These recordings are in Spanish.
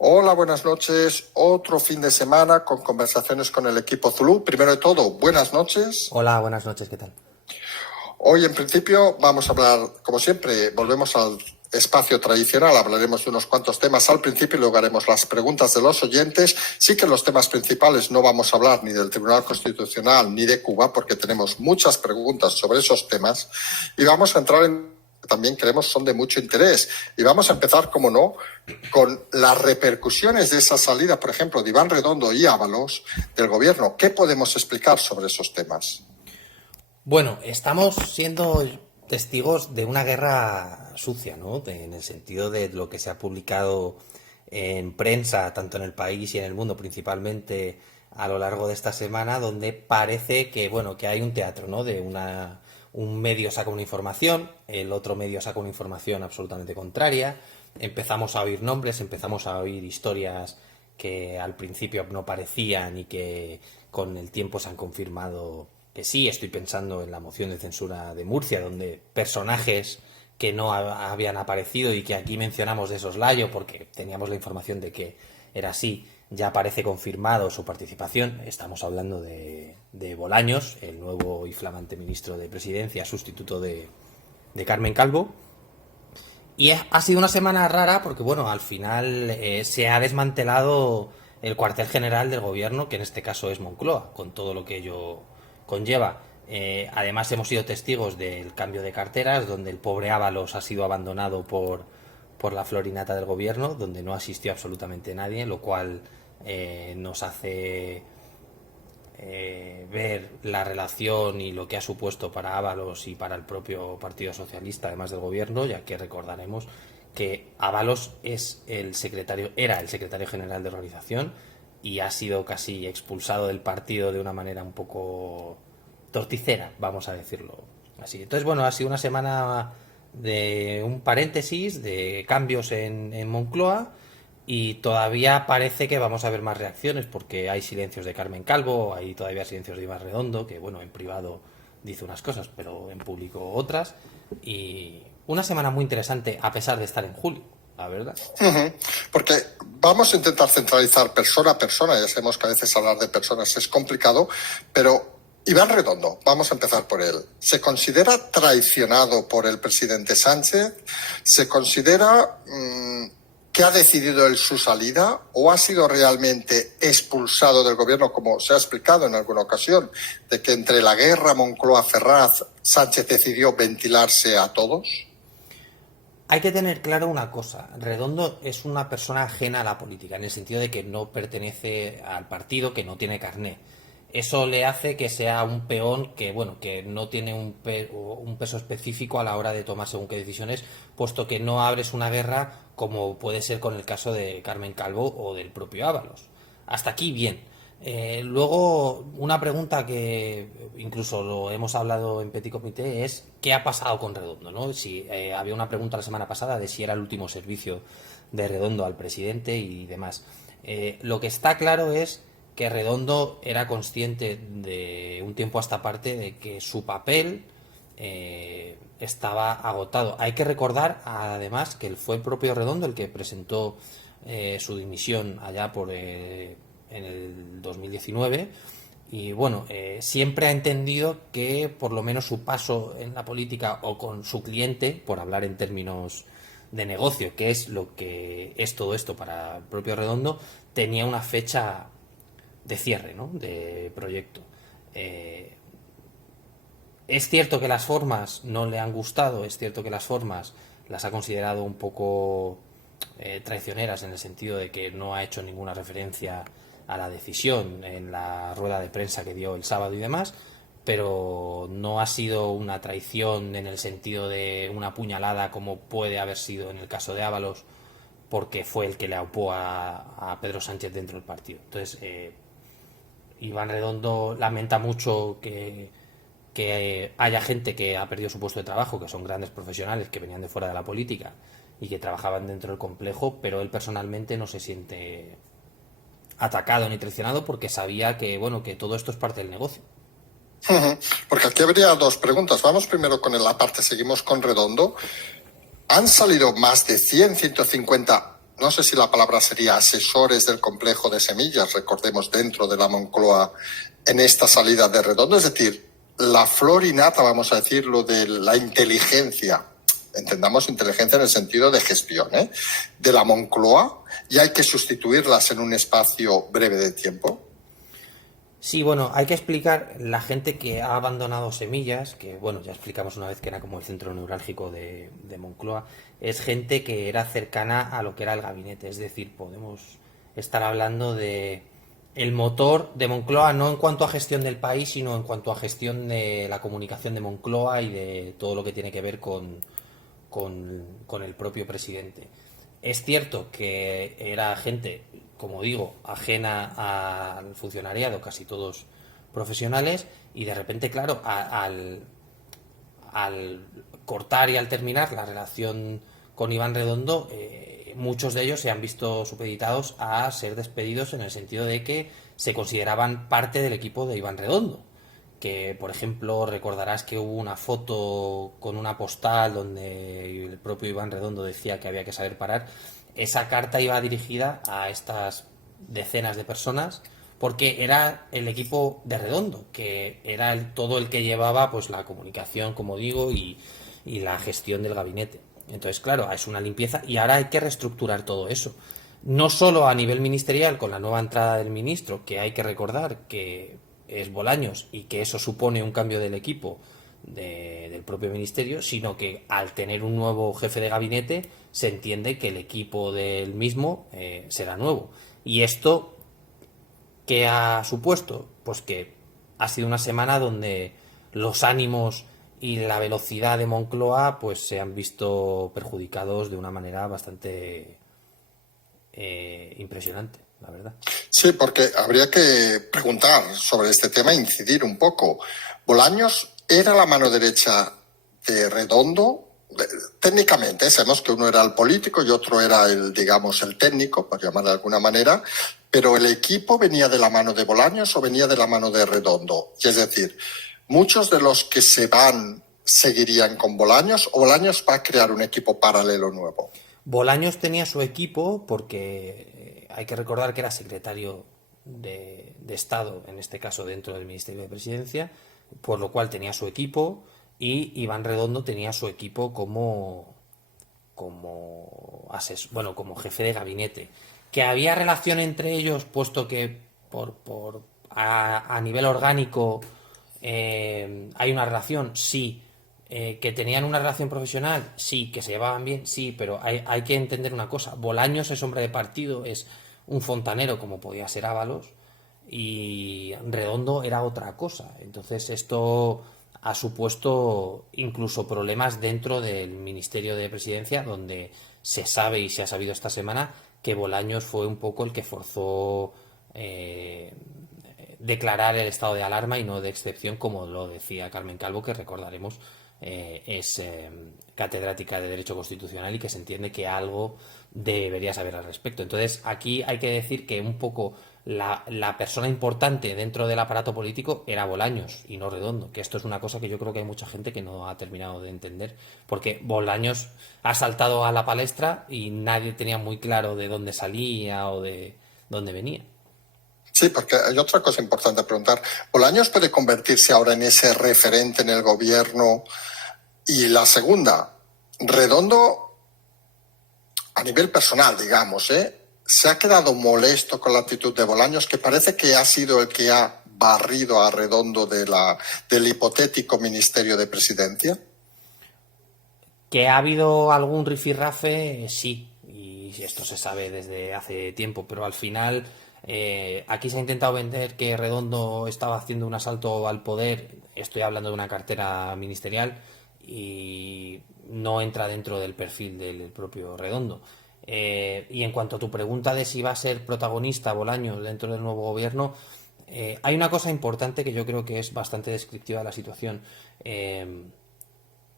Hola, buenas noches. Otro fin de semana con conversaciones con el equipo Zulu. Primero de todo, buenas noches. Hola, buenas noches, ¿qué tal? Hoy, en principio, vamos a hablar, como siempre, volvemos al espacio tradicional. Hablaremos de unos cuantos temas al principio y luego haremos las preguntas de los oyentes. Sí que en los temas principales no vamos a hablar ni del Tribunal Constitucional ni de Cuba, porque tenemos muchas preguntas sobre esos temas. Y vamos a entrar en que también creemos son de mucho interés. Y vamos a empezar, como no, con las repercusiones de esa salida, por ejemplo, de Iván Redondo y Ábalos del gobierno. ¿Qué podemos explicar sobre esos temas? Bueno, estamos siendo testigos de una guerra sucia, ¿no? En el sentido de lo que se ha publicado en prensa, tanto en el país y en el mundo, principalmente a lo largo de esta semana, donde parece que, bueno, que hay un teatro, ¿no? Un medio saca una información, el otro medio saca una información absolutamente contraria, empezamos a oír nombres, empezamos a oír historias que al principio no parecían y que con el tiempo se han confirmado que sí. Estoy pensando en la moción de censura de Murcia, donde personajes que no habían aparecido y que aquí mencionamos de soslayo porque teníamos la información de que era así, ya parece confirmado su participación. Estamos hablando de Bolaños, el nuevo y flamante ministro de Presidencia, sustituto de Carmen Calvo. Y ha sido una semana rara porque, bueno, al final se ha desmantelado el cuartel general del gobierno, que en este caso es Moncloa, con todo lo que ello conlleva. Además, hemos sido testigos del cambio de carteras, donde el pobre Ábalos ha sido abandonado por la florinata del gobierno, donde no asistió absolutamente nadie, lo cual nos hace ver la relación y lo que ha supuesto para Ábalos y para el propio Partido Socialista, además del gobierno, ya que recordaremos que Ábalos era el secretario general de la organización y ha sido casi expulsado del partido de una manera un poco torticera, vamos a decirlo así. Entonces, bueno, ha sido una semana de un paréntesis, de cambios en Moncloa, y todavía parece que vamos a ver más reacciones porque hay silencios de Carmen Calvo, hay todavía silencios de Iván Redondo, que bueno, en privado dice unas cosas, pero en público otras. Y una semana muy interesante a pesar de estar en julio, la verdad. Porque vamos a intentar centralizar persona a persona. Ya sabemos que a veces hablar de personas es complicado, pero Iván Redondo, vamos a empezar por él. ¿Se considera traicionado por el presidente Sánchez? ¿Se considera que ha decidido él su salida o ha sido realmente expulsado del gobierno, como se ha explicado en alguna ocasión, de que entre la guerra Moncloa-Ferraz Sánchez decidió ventilarse a todos? Hay que tener claro una cosa, Redondo es una persona ajena a la política, en el sentido de que no pertenece al partido, que no tiene carné. Eso le hace que sea un peón que, bueno, que no tiene un peso específico a la hora de tomar según qué decisiones, puesto que no abres una guerra como puede ser con el caso de Carmen Calvo o del propio Ábalos. Hasta aquí bien. Luego, una pregunta que incluso lo hemos hablado en Petit Comité es ¿qué ha pasado con Redondo? ¿No? Si había una pregunta la semana pasada de si era el último servicio de Redondo al presidente y demás. Lo que está claro es que Redondo era consciente de un tiempo a esta parte de que su papel estaba agotado. Hay que recordar además que fue el propio Redondo el que presentó su dimisión allá en el 2019 y bueno, siempre ha entendido que por lo menos su paso en la política o con su cliente, por hablar en términos de negocio, que es lo que es todo esto para el propio Redondo, tenía una fecha de cierre, ¿no? De proyecto. Es cierto que las formas no le han gustado, es cierto que las formas las ha considerado un poco traicioneras en el sentido de que no ha hecho ninguna referencia a la decisión en la rueda de prensa que dio el sábado y demás, pero no ha sido una traición en el sentido de una puñalada como puede haber sido en el caso de Ábalos, porque fue el que le aupó a Pedro Sánchez dentro del partido. Entonces, Iván Redondo lamenta mucho que haya gente que ha perdido su puesto de trabajo, que son grandes profesionales que venían de fuera de la política y que trabajaban dentro del complejo, pero él personalmente no se siente atacado ni traicionado porque sabía que, bueno, que todo esto es parte del negocio. Porque aquí habría dos preguntas. Vamos primero con la parte, seguimos con Redondo. Han salido más de 100, 150 no sé si la palabra sería asesores del complejo de semillas, recordemos, dentro de la Moncloa en esta salida de Redondo, es decir, la flor y nata, vamos a decirlo, de la inteligencia, entendamos inteligencia en el sentido de gestión, de la Moncloa, y hay que sustituirlas en un espacio breve de tiempo. Sí, bueno, hay que explicar la gente que ha abandonado Semillas, que bueno, ya explicamos una vez que era como el centro neurálgico de Moncloa, es gente que era cercana a lo que era el gabinete, es decir, podemos estar hablando de el motor de Moncloa no en cuanto a gestión del país, sino en cuanto a gestión de la comunicación de Moncloa y de todo lo que tiene que ver con el propio presidente. Es cierto que era gente, como digo, ajena al funcionariado, casi todos profesionales, y de repente, claro, al cortar y al terminar la relación con Iván Redondo, muchos de ellos se han visto supeditados a ser despedidos en el sentido de que se consideraban parte del equipo de Iván Redondo. Que, por ejemplo, recordarás que hubo una foto con una postal donde el propio Iván Redondo decía que había que saber parar. Esa carta iba dirigida a estas decenas de personas porque era el equipo de Redondo, que era todo el que llevaba pues la comunicación, como digo, y la gestión del gabinete. Entonces, claro, es una limpieza y ahora hay que reestructurar todo eso. No solo a nivel ministerial, con la nueva entrada del ministro, que hay que recordar que es Bolaños y que eso supone un cambio del equipo del propio ministerio, sino que al tener un nuevo jefe de gabinete se entiende que el equipo del mismo será nuevo. Y esto, ¿qué ha supuesto? Pues que ha sido una semana donde los ánimos y la velocidad de Moncloa pues se han visto perjudicados de una manera bastante impresionante, la verdad. Sí, porque habría que preguntar sobre este tema, incidir un poco. Bolaños era la mano derecha de Redondo. Técnicamente, sabemos que uno era el político y otro era el, digamos, el técnico, por llamarlo de alguna manera, pero el equipo venía de la mano de Bolaños o venía de la mano de Redondo. Y es decir, muchos de los que se van seguirían con Bolaños o Bolaños va a crear un equipo paralelo nuevo. Bolaños tenía su equipo porque hay que recordar que era secretario de Estado, en este caso dentro del Ministerio de Presidencia, por lo cual tenía su equipo y Iván Redondo tenía su equipo como jefe de gabinete. Que había relación entre ellos, puesto que a nivel orgánico hay una relación, sí. Que tenían una relación profesional, sí. Que se llevaban bien, sí. Pero hay que entender una cosa: Bolaños es hombre de partido, es un fontanero como podía ser Ábalos, y Redondo era otra cosa. Entonces esto ha supuesto incluso problemas dentro del Ministerio de Presidencia, donde se sabe y se ha sabido esta semana que Bolaños fue un poco el que forzó declarar el estado de alarma y no de excepción, como lo decía Carmen Calvo, que recordaremos es catedrática de Derecho Constitucional y que se entiende que algo debería saber al respecto. Entonces, aquí hay que decir que un poco la persona importante dentro del aparato político era Bolaños y no Redondo, que esto es una cosa que yo creo que hay mucha gente que no ha terminado de entender, porque Bolaños ha saltado a la palestra y nadie tenía muy claro de dónde salía o de dónde venía. Sí, porque hay otra cosa importante a preguntar. ¿Bolaños puede convertirse ahora en ese referente en el gobierno? Y la segunda, Redondo, a nivel personal, digamos, se ha quedado molesto con la actitud de Bolaños, que parece que ha sido el que ha barrido a Redondo del hipotético Ministerio de Presidencia. Que ha habido algún rifirrafe, sí, y esto se sabe desde hace tiempo, pero al final aquí se ha intentado vender que Redondo estaba haciendo un asalto al poder. Estoy hablando de una cartera ministerial y no entra dentro del perfil del propio Redondo. Y en cuanto a tu pregunta de si va a ser protagonista Bolaños dentro del nuevo gobierno, hay una cosa importante que yo creo que es bastante descriptiva de la situación.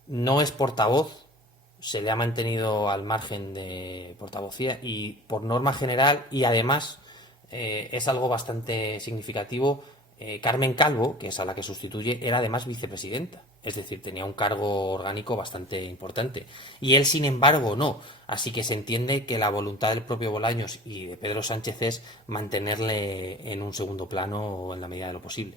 No es portavoz, se le ha mantenido al margen de portavocía y por norma general, y además es algo bastante significativo, Carmen Calvo, que es a la que sustituye, era además vicepresidenta, es decir, tenía un cargo orgánico bastante importante. Y él, sin embargo, no. Así que se entiende que la voluntad del propio Bolaños y de Pedro Sánchez es mantenerle en un segundo plano en la medida de lo posible.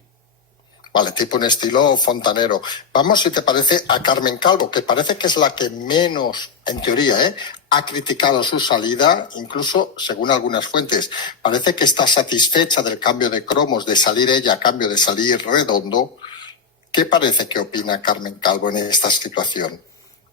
Vale, tipo un estilo fontanero. Vamos, si te parece, a Carmen Calvo, que parece que es la que menos, en teoría, ha criticado su salida, incluso según algunas fuentes. Parece que está satisfecha del cambio de cromos, de salir ella a cambio de salir Redondo. ¿Qué parece que opina Carmen Calvo en esta situación?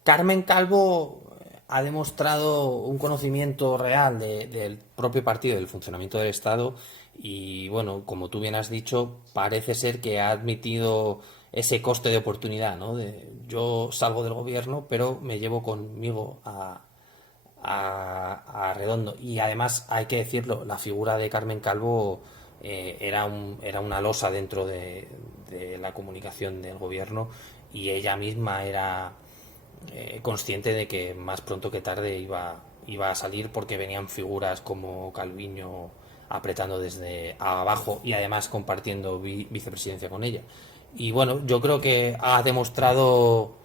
Carmen Calvo ha demostrado un conocimiento real del propio partido, del funcionamiento del Estado y, bueno, como tú bien has dicho, parece ser que ha admitido ese coste de oportunidad, ¿no? Yo salgo del gobierno, pero me llevo conmigo a Redondo. Y además, hay que decirlo, la figura de Carmen Calvo era una losa dentro de la comunicación del gobierno y ella misma era consciente de que más pronto que tarde iba a salir porque venían figuras como Calviño apretando desde abajo y además compartiendo vicepresidencia con ella. Y bueno, yo creo que ha demostrado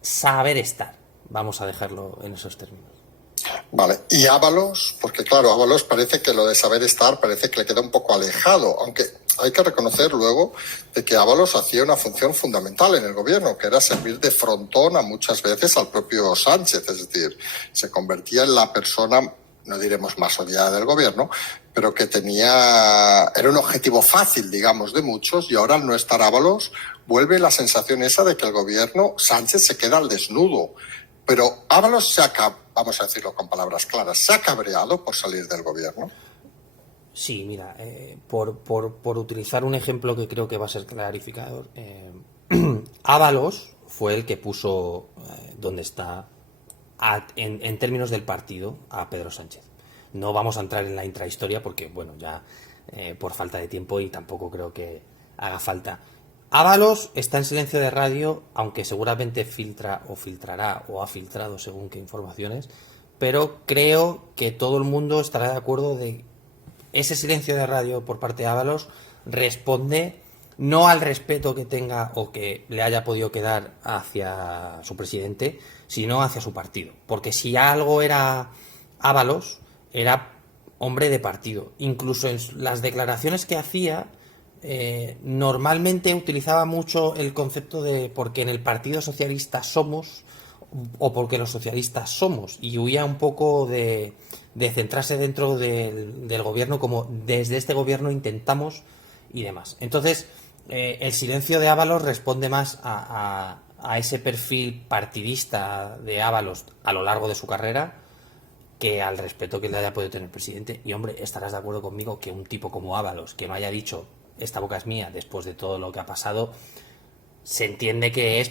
saber estar. Vamos a dejarlo en esos términos. Vale, y Ábalos, porque claro, Ábalos parece que lo de saber estar parece que le queda un poco alejado, aunque hay que reconocer luego de que Ábalos hacía una función fundamental en el gobierno, que era servir de frontón a muchas veces al propio Sánchez, es decir, se convertía en la persona, no diremos más odiada del gobierno, pero que era un objetivo fácil, digamos, de muchos, y ahora al no estar Ábalos, vuelve la sensación esa de que el gobierno, Sánchez se queda al desnudo. Pero Ábalos vamos a decirlo con palabras claras, se ha cabreado por salir del gobierno. Sí, mira, por utilizar un ejemplo que creo que va a ser clarificador, Ábalos fue el que puso donde está, en términos del partido, a Pedro Sánchez. No vamos a entrar en la intrahistoria porque, bueno, ya por falta de tiempo y tampoco creo que haga falta. Ábalos está en silencio de radio, aunque seguramente filtra o filtrará o ha filtrado según qué informaciones, pero creo que todo el mundo estará de acuerdo de ese silencio de radio por parte de Ábalos responde no al respeto que tenga o que le haya podido quedar hacia su presidente, sino hacia su partido. Porque si algo era Ábalos, era hombre de partido. Incluso en las declaraciones que hacía, normalmente utilizaba mucho el concepto de porque en el Partido Socialista somos o porque los socialistas somos, y huía un poco de centrarse dentro del gobierno como desde este gobierno intentamos y demás. Entonces, el silencio de Ábalos responde más a ese perfil partidista de Ábalos a lo largo de su carrera que al respeto que le haya podido tener el presidente. Y hombre, estarás de acuerdo conmigo que un tipo como Ábalos, que no haya dicho esta boca es mía después de todo lo que ha pasado, se entiende que es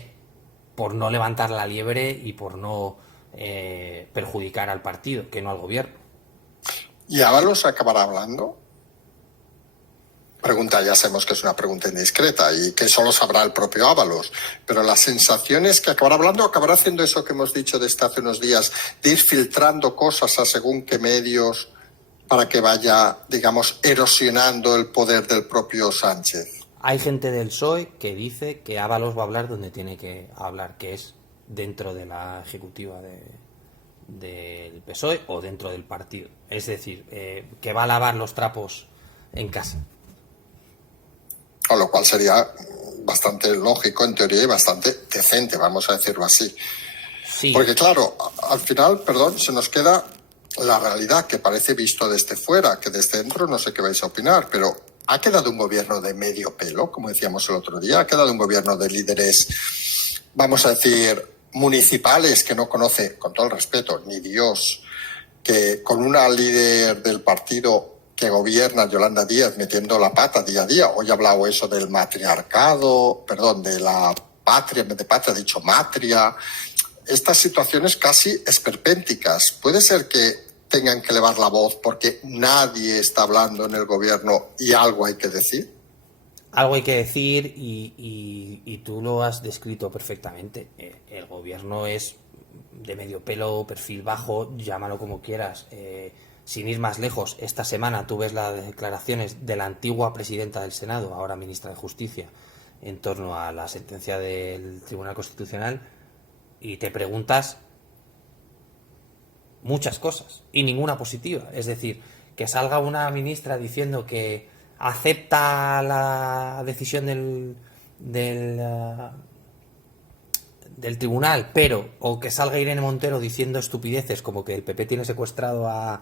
por no levantar la liebre y por no perjudicar al partido, que no al gobierno. ¿Y Ábalos acabará hablando? Pregunta, ya sabemos que es una pregunta indiscreta y que solo sabrá el propio Ábalos, pero la sensación es que acabará hablando, acabará haciendo eso que hemos dicho desde hace unos días, de ir filtrando cosas a según qué medios para que vaya, digamos, erosionando el poder del propio Sánchez. Hay gente del PSOE que dice que Ábalos va a hablar donde tiene que hablar, que es dentro de la ejecutiva del PSOE o dentro del partido. Es decir, que va a lavar los trapos en casa. Con lo cual sería bastante lógico en teoría y bastante decente, vamos a decirlo así. Sí. Porque claro, al final, se nos queda la realidad que parece visto desde fuera, que desde dentro no sé qué vais a opinar, pero ha quedado un gobierno de medio pelo, como decíamos el otro día, ha quedado un gobierno de líderes, vamos a decir, municipales que no conoce, con todo el respeto, ni Dios, que con una líder del partido que gobierna, Yolanda Díaz, metiendo la pata día a día. Hoy ha hablado eso del matriarcado, de la patria, en vez de patria ha dicho matria. Estas situaciones casi esperpénticas. Puede ser que tengan que elevar la voz porque nadie está hablando en el gobierno y algo hay que decir. Algo hay que decir y tú lo has descrito perfectamente. El gobierno es de medio pelo, perfil bajo, llámalo como quieras. sin ir más lejos, esta semana tú ves las declaraciones de la antigua presidenta del Senado, ahora ministra de Justicia, en torno a la sentencia del Tribunal Constitucional, y te preguntas muchas cosas y ninguna positiva. Es decir, que salga una ministra diciendo que acepta la decisión del tribunal, o que salga Irene Montero diciendo estupideces como que el PP tiene secuestrado a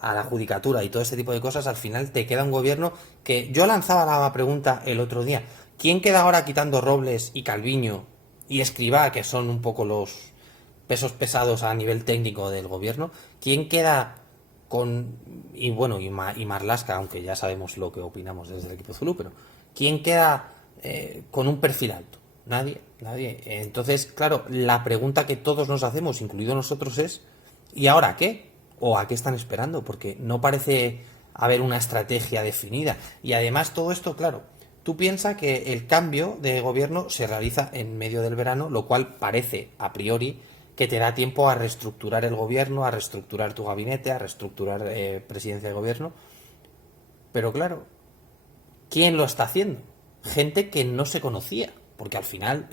la judicatura y todo este tipo de cosas, al final te queda un gobierno que yo lanzaba la pregunta el otro día: ¿quién queda ahora quitando Robles y Calviño y Escrivá, que son un poco los pesos pesados a nivel técnico del gobierno? ¿Quién queda y Marlaska, aunque ya sabemos lo que opinamos desde el equipo Zulu, pero ¿quién queda con un perfil alto? Nadie. Entonces, claro, la pregunta que todos nos hacemos, incluido nosotros, es: ¿y ahora qué? ¿O a qué están esperando? Porque no parece haber una estrategia definida. Y además todo esto, claro, tú piensas que el cambio de gobierno se realiza en medio del verano, lo cual parece, a priori, que te da tiempo a reestructurar el gobierno, a reestructurar tu gabinete, a reestructurar presidencia de gobierno. Pero claro, ¿quién lo está haciendo? Gente que no se conocía, porque al final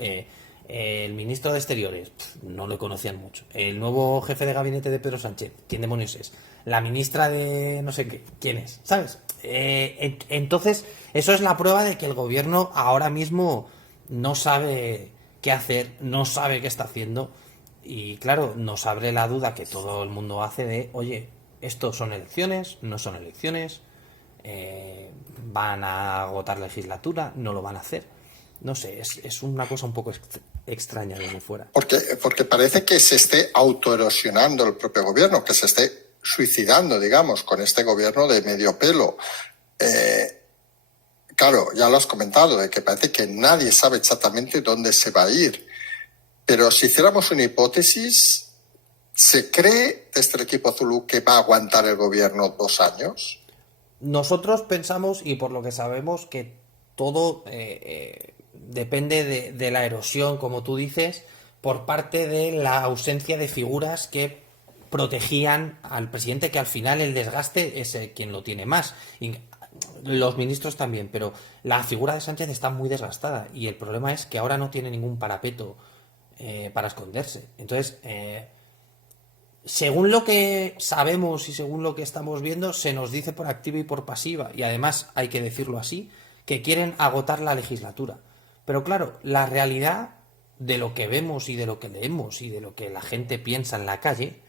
el ministro de Exteriores no lo conocían mucho. El nuevo jefe de gabinete de Pedro Sánchez, ¿quién demonios es? La ministra de no sé qué, ¿quién es? ¿Sabes? Entonces, eso es la prueba de que el gobierno ahora mismo no sabe qué hacer, no sabe qué está haciendo. Y claro, nos abre la duda que todo el mundo hace de: oye, ¿esto son elecciones? ¿No son elecciones? ¿Van a agotar legislatura? ¿No lo van a hacer? No sé, es una cosa un poco extraña desde fuera. Porque parece que se esté autoerosionando el propio gobierno, que se esté suicidando, digamos, con este gobierno de medio pelo. Claro, ya lo has comentado, de que parece que nadie sabe exactamente dónde se va a ir. Pero si hiciéramos una hipótesis, ¿se cree desde el equipo Zulu que va a aguantar el gobierno 2 años? Nosotros pensamos, y por lo que sabemos, que todo depende de la erosión, como tú dices, por parte de la ausencia de figuras que protegían al presidente, que al final el desgaste es quien lo tiene más. Y los ministros también, pero la figura de Sánchez está muy desgastada y el problema es que ahora no tiene ningún parapeto para esconderse. Entonces, según lo que sabemos y según lo que estamos viendo, se nos dice por activa y por pasiva, y además hay que decirlo así, que quieren agotar la legislatura. Pero claro, la realidad de lo que vemos y de lo que leemos y de lo que la gente piensa en la calle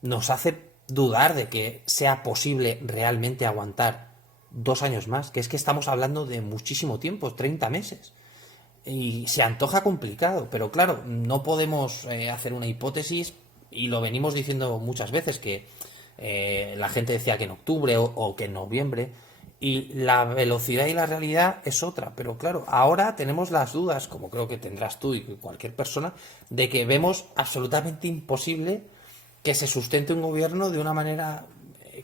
nos hace dudar de que sea posible realmente aguantar 2 años más, que es que estamos hablando de muchísimo tiempo, 30 meses. Y se antoja complicado, pero claro, no podemos hacer una hipótesis, y lo venimos diciendo muchas veces, que la gente decía que en octubre o que en noviembre, y la velocidad y la realidad es otra. Pero claro, ahora tenemos las dudas, como creo que tendrás tú y cualquier persona, de que vemos absolutamente imposible que se sustente un gobierno de una manera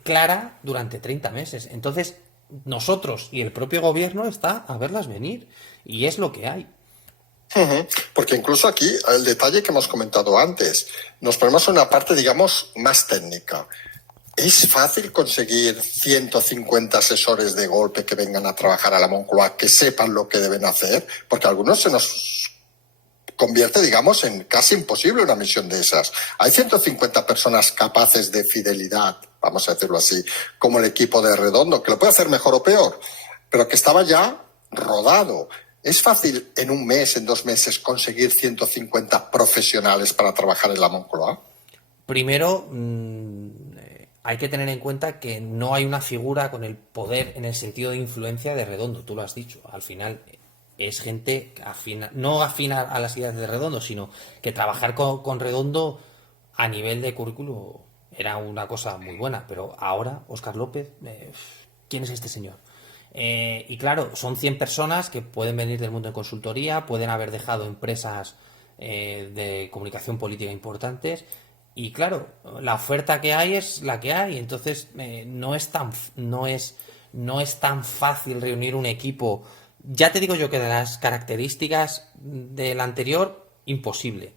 clara durante 30 meses. Entonces, nosotros y el propio gobierno está a verlas venir, y es lo que hay. Porque incluso aquí, el detalle que hemos comentado antes, nos ponemos en una parte, digamos, más técnica. ¿Es fácil conseguir 150 asesores de golpe que vengan a trabajar a la Moncloa, que sepan lo que deben hacer? Porque a algunos se nos convierte, digamos, en casi imposible una misión de esas. Hay 150 personas capaces de fidelidad, vamos a decirlo así, como el equipo de Redondo, que lo puede hacer mejor o peor, pero que estaba ya rodado. ¿Es fácil en un mes, en 2 meses, conseguir 150 profesionales para trabajar en la Moncloa? Primero, hay que tener en cuenta que no hay una figura con el poder en el sentido de influencia de Redondo, tú lo has dicho. Al final es gente afina, no afina a las ideas de Redondo, sino que trabajar con Redondo a nivel de currículo era una cosa muy buena. Pero ahora, Óscar López, ¿quién es este señor? Y claro, son 100 personas que pueden venir del mundo de consultoría, pueden haber dejado empresas de comunicación política importantes, y claro, la oferta que hay es la que hay. Entonces no es tan fácil reunir un equipo. Ya te digo yo que de las características del anterior, imposible.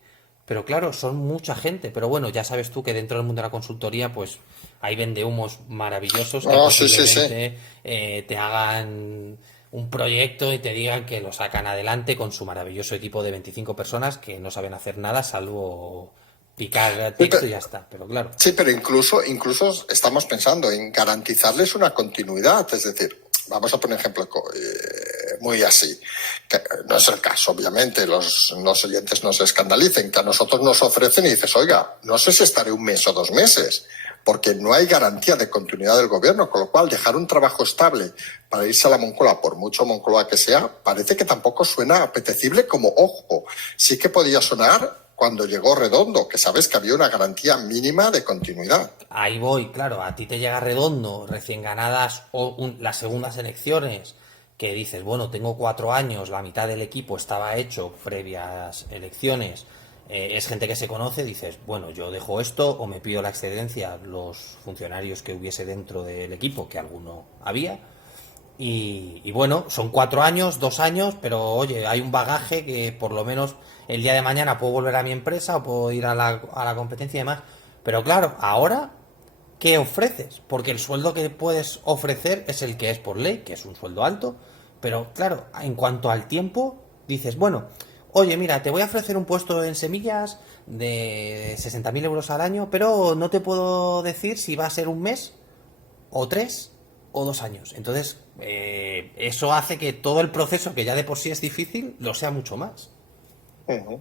Pero claro, son mucha gente. Pero bueno, ya sabes tú que dentro del mundo de la consultoría, pues hay vendehumos maravillosos que No, sí, sí, sí. posiblemente te hagan un proyecto y te digan que lo sacan adelante con su maravilloso equipo de 25 personas que no saben hacer nada salvo picar Sí, texto y ya está. Pero claro, sí, pero incluso estamos pensando en garantizarles una continuidad. Es decir, vamos a poner ejemplo muy así, que no es el caso, obviamente, los oyentes no se escandalicen, que a nosotros nos ofrecen y dices, oiga, no sé si estaré un mes o 2 meses, porque no hay garantía de continuidad del gobierno, con lo cual dejar un trabajo estable para irse a la Moncloa, por mucho Moncloa que sea, parece que tampoco suena apetecible como, ojo, sí que podía sonar cuando llegó Redondo, que sabes que había una garantía mínima de continuidad. ahí voy, claro, a ti te llega Redondo, recién ganadas las segundas elecciones, que dices, bueno, tengo 4 años, la mitad del equipo estaba hecho previas elecciones, es gente que se conoce, dices, bueno, yo dejo esto o me pido la excedencia los funcionarios que hubiese dentro del equipo, que alguno había, y bueno, son 4 años, 2 años, pero oye, hay un bagaje que por lo menos el día de mañana puedo volver a mi empresa o puedo ir a la competencia y demás. Pero claro, ahora, ¿qué ofreces? Porque el sueldo que puedes ofrecer es el que es por ley, que es un sueldo alto. Pero claro, en cuanto al tiempo, dices, bueno, oye, mira, te voy a ofrecer un puesto en semillas de 60.000 euros al año, pero no te puedo decir si va a ser un mes o 3 o 2 años. Entonces, eso hace que todo el proceso, que ya de por sí es difícil, lo sea mucho más. Ujú.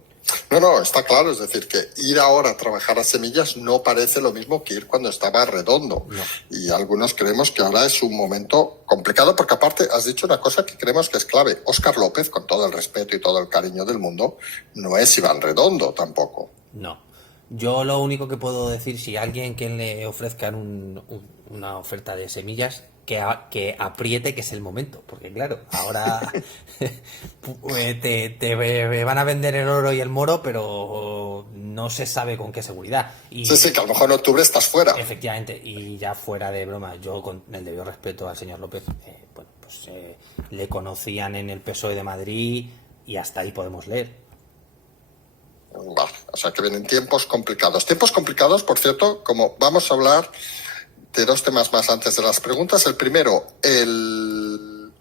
No, no, está claro, es decir, que ir ahora a trabajar a semillas no parece lo mismo que ir cuando estaba Redondo. No. Y algunos creemos que ahora es un momento complicado, porque aparte has dicho una cosa que creemos que es clave. Óscar López, con todo el respeto y todo el cariño del mundo, no es Iván Redondo tampoco. No. Yo lo único que puedo decir, si a alguien que le ofrezcan una oferta de semillas, que apriete, que es el momento. Porque claro, ahora te van a vender el oro y el moro, pero no se sabe con qué seguridad. Sí, Y sí, que a lo mejor en octubre estás fuera. efectivamente, y ya fuera de broma, yo con el debido respeto al señor López, bueno, pues le conocían en el PSOE de Madrid y hasta ahí podemos leer. Vale, o sea que vienen tiempos complicados. Tiempos complicados, por cierto, como vamos a hablar de 2 temas más antes de las preguntas. El primero, el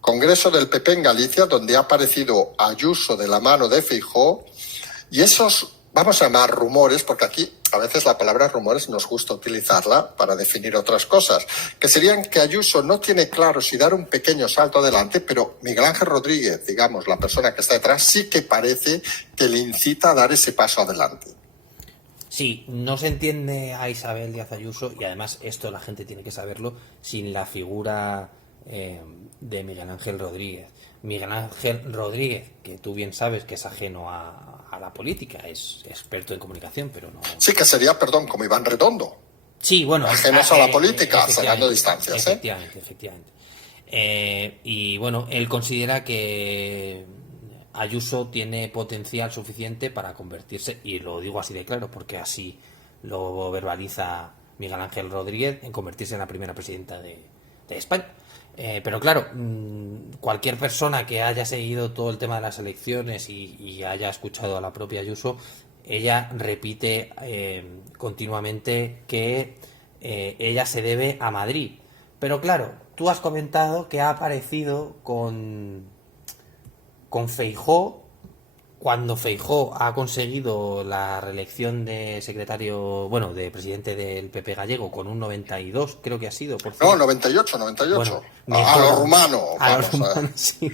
Congreso del PP en Galicia, donde ha aparecido Ayuso de la mano de Feijóo, y esos, vamos a llamar rumores, porque aquí a veces la palabra rumores nos gusta utilizarla para definir otras cosas, que serían que Ayuso no tiene claro si dar un pequeño salto adelante, pero Miguel Ángel Rodríguez, digamos, la persona que está detrás, sí que parece que le incita a dar ese paso adelante. Sí, no se entiende a Isabel Díaz Ayuso, y además esto la gente tiene que saberlo, sin la figura de Miguel Ángel Rodríguez. Miguel Ángel Rodríguez, que tú bien sabes que es ajeno a la política, es experto en comunicación, pero no... Sí que sería, perdón, como Iván Redondo, Sí, bueno, ajenos a la política, sacando efectivamente, distancias, ¿eh? efectivamente. Y bueno, él considera que Ayuso tiene potencial suficiente para convertirse, y lo digo así de claro, porque así lo verbaliza Miguel Ángel Rodríguez, en convertirse en la primera presidenta de España. Pero claro, cualquier persona que haya seguido todo el tema de las elecciones y haya escuchado a la propia Ayuso, ella repite continuamente que ella se debe a Madrid. Pero claro, tú has comentado que ha aparecido con Feijóo cuando Feijóo ha conseguido la reelección de secretario, bueno, de presidente del PP gallego con un 92, creo que ha sido, por No, cierto. 98, 98. Bueno, A lo mejor. rumano, A los vamos. humanos, sí.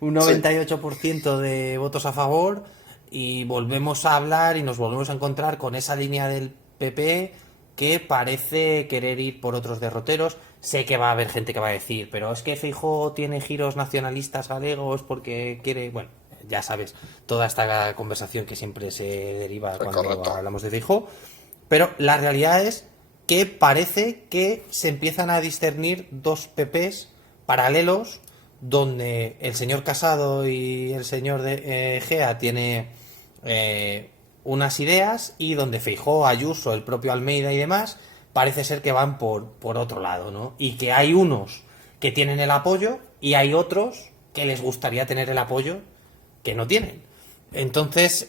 Un Sí. 98% de votos a favor, y volvemos a hablar y nos volvemos a encontrar con esa línea del PP que parece querer ir por otros derroteros. Sé que va a haber gente que va a decir, pero es que Feijóo tiene giros nacionalistas galegos porque quiere... Bueno, ya sabes, toda esta conversación que siempre se deriva Sí, cuando correcto. hablamos de Feijóo. Pero la realidad es que parece que se empiezan a discernir dos PPs paralelos, donde el señor Casado y el señor Gea tiene unas ideas, y donde Feijóo, Ayuso, el propio Almeida y demás, parece ser que van por otro lado, ¿no? Y que hay unos que tienen el apoyo y hay otros que les gustaría tener el apoyo que no tienen. Entonces,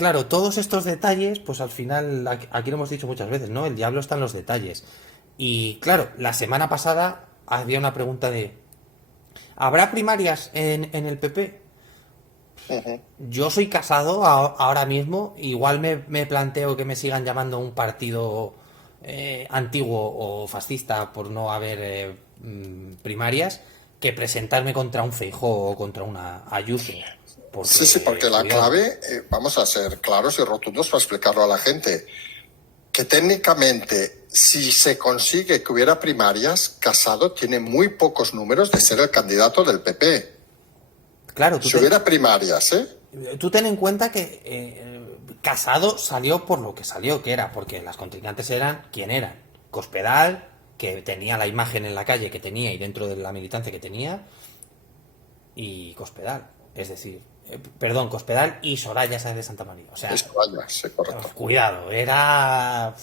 claro, todos estos detalles, pues al final, aquí lo hemos dicho muchas veces, ¿no? El diablo está en los detalles. Y claro, la semana pasada había una pregunta de, ¿habrá primarias en el PP? Ujú. Yo soy casado ahora mismo, igual me planteo que me sigan llamando un partido antiguo o fascista por no haber primarias, que presentarme contra un Feijóo o contra una Ayuso, Sí, sí, porque porque la cuidado. clave, vamos a ser claros y rotundos para explicarlo a la gente, que técnicamente, si se consigue que hubiera primarias, Casado tiene muy pocos números de ser el candidato del PP. Claro, Si hubiera primarias, ¿eh? tú ten en cuenta que Casado salió por lo que salió, que era porque las contrincantes eran quién eran. Cospedal, que tenía la imagen en la calle que tenía y dentro de la militancia que tenía, y Cospedal. Es decir, perdón, Cospedal y Soraya Sáenz de Santa María. O sea, Eso vaya, sí, correcto. cuidado, era...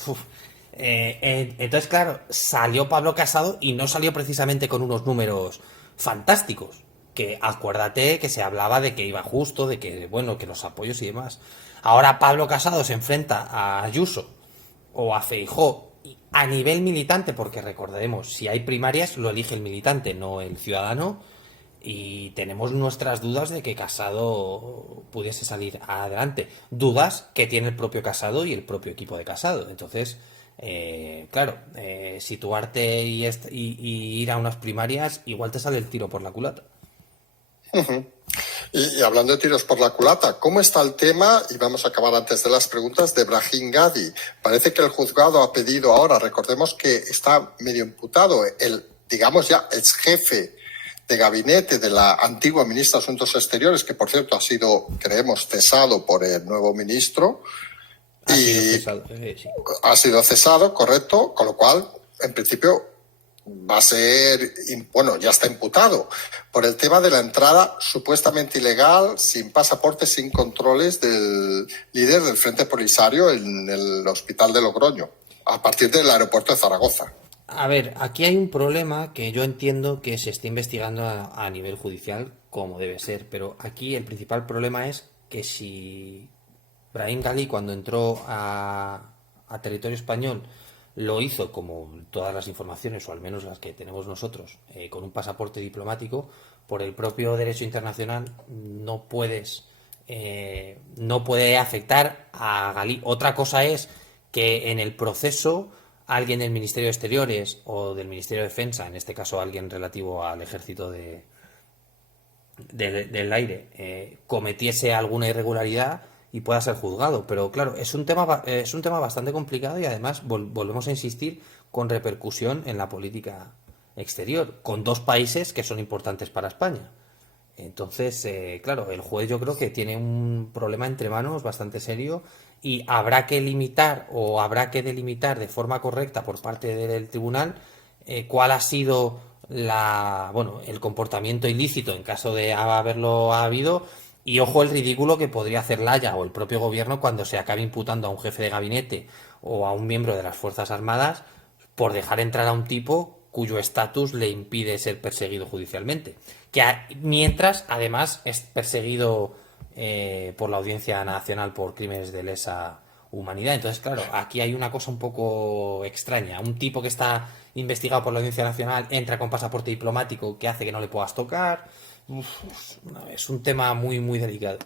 entonces, claro, salió Pablo Casado y no salió precisamente con unos números fantásticos. Que acuérdate que se hablaba de que iba justo, de que, bueno, que los apoyos y demás. Ahora Pablo Casado se enfrenta a Ayuso o a Feijóo a nivel militante, porque recordemos, si hay primarias lo elige el militante, no el ciudadano, y tenemos nuestras dudas de que Casado pudiese salir adelante. Dudas que tiene el propio Casado y el propio equipo de Casado. Entonces, claro, situarte y ir a unas primarias, igual te sale el tiro por la culata. Y hablando de tiros por la culata, ¿cómo está el tema? Y vamos a acabar antes de las preguntas de Brahim Ghali. Parece que el juzgado ha pedido ahora, recordemos que está medio imputado, el, digamos ya, ex jefe de gabinete de la antigua ministra de Asuntos Exteriores, que por cierto ha sido, creemos, cesado por el nuevo ministro. Ha sido Y cesado, sí. ha sido cesado, correcto, con lo cual, en principio, va a ser, bueno, ya está imputado por el tema de la entrada supuestamente ilegal, sin pasaporte, sin controles del líder del Frente Polisario en el hospital de Logroño, a partir del aeropuerto de Zaragoza. A ver, aquí hay un problema que yo entiendo que se está investigando a nivel judicial como debe ser, pero aquí el principal problema es que si Brahim Ghali cuando entró a territorio español lo hizo como todas las informaciones, o al menos las que tenemos nosotros, con un pasaporte diplomático, por el propio derecho internacional no puede afectar a Ghali. Otra cosa es que en el proceso alguien del Ministerio de Exteriores o del Ministerio de Defensa, en este caso alguien relativo al ejército del aire, cometiese alguna irregularidad y pueda ser juzgado. Pero claro, es un tema bastante complicado y además volvemos a insistir con repercusión en la política exterior, con dos países que son importantes para España. Entonces, claro, el juez yo creo que tiene un problema entre manos bastante serio y habrá que limitar o habrá que delimitar de forma correcta por parte del tribunal cuál ha sido el comportamiento ilícito en caso de haberlo habido y ojo el ridículo que podría hacer la Haya o el propio gobierno cuando se acabe imputando a un jefe de gabinete o a un miembro de las Fuerzas Armadas por dejar entrar a un tipo cuyo estatus le impide ser perseguido judicialmente. Mientras, además, es perseguido por la Audiencia Nacional por crímenes de lesa humanidad. Entonces, claro, aquí hay una cosa un poco extraña. Un tipo que está investigado por la Audiencia Nacional entra con pasaporte diplomático que hace que no le puedas tocar. Uf, es un tema muy, muy delicado.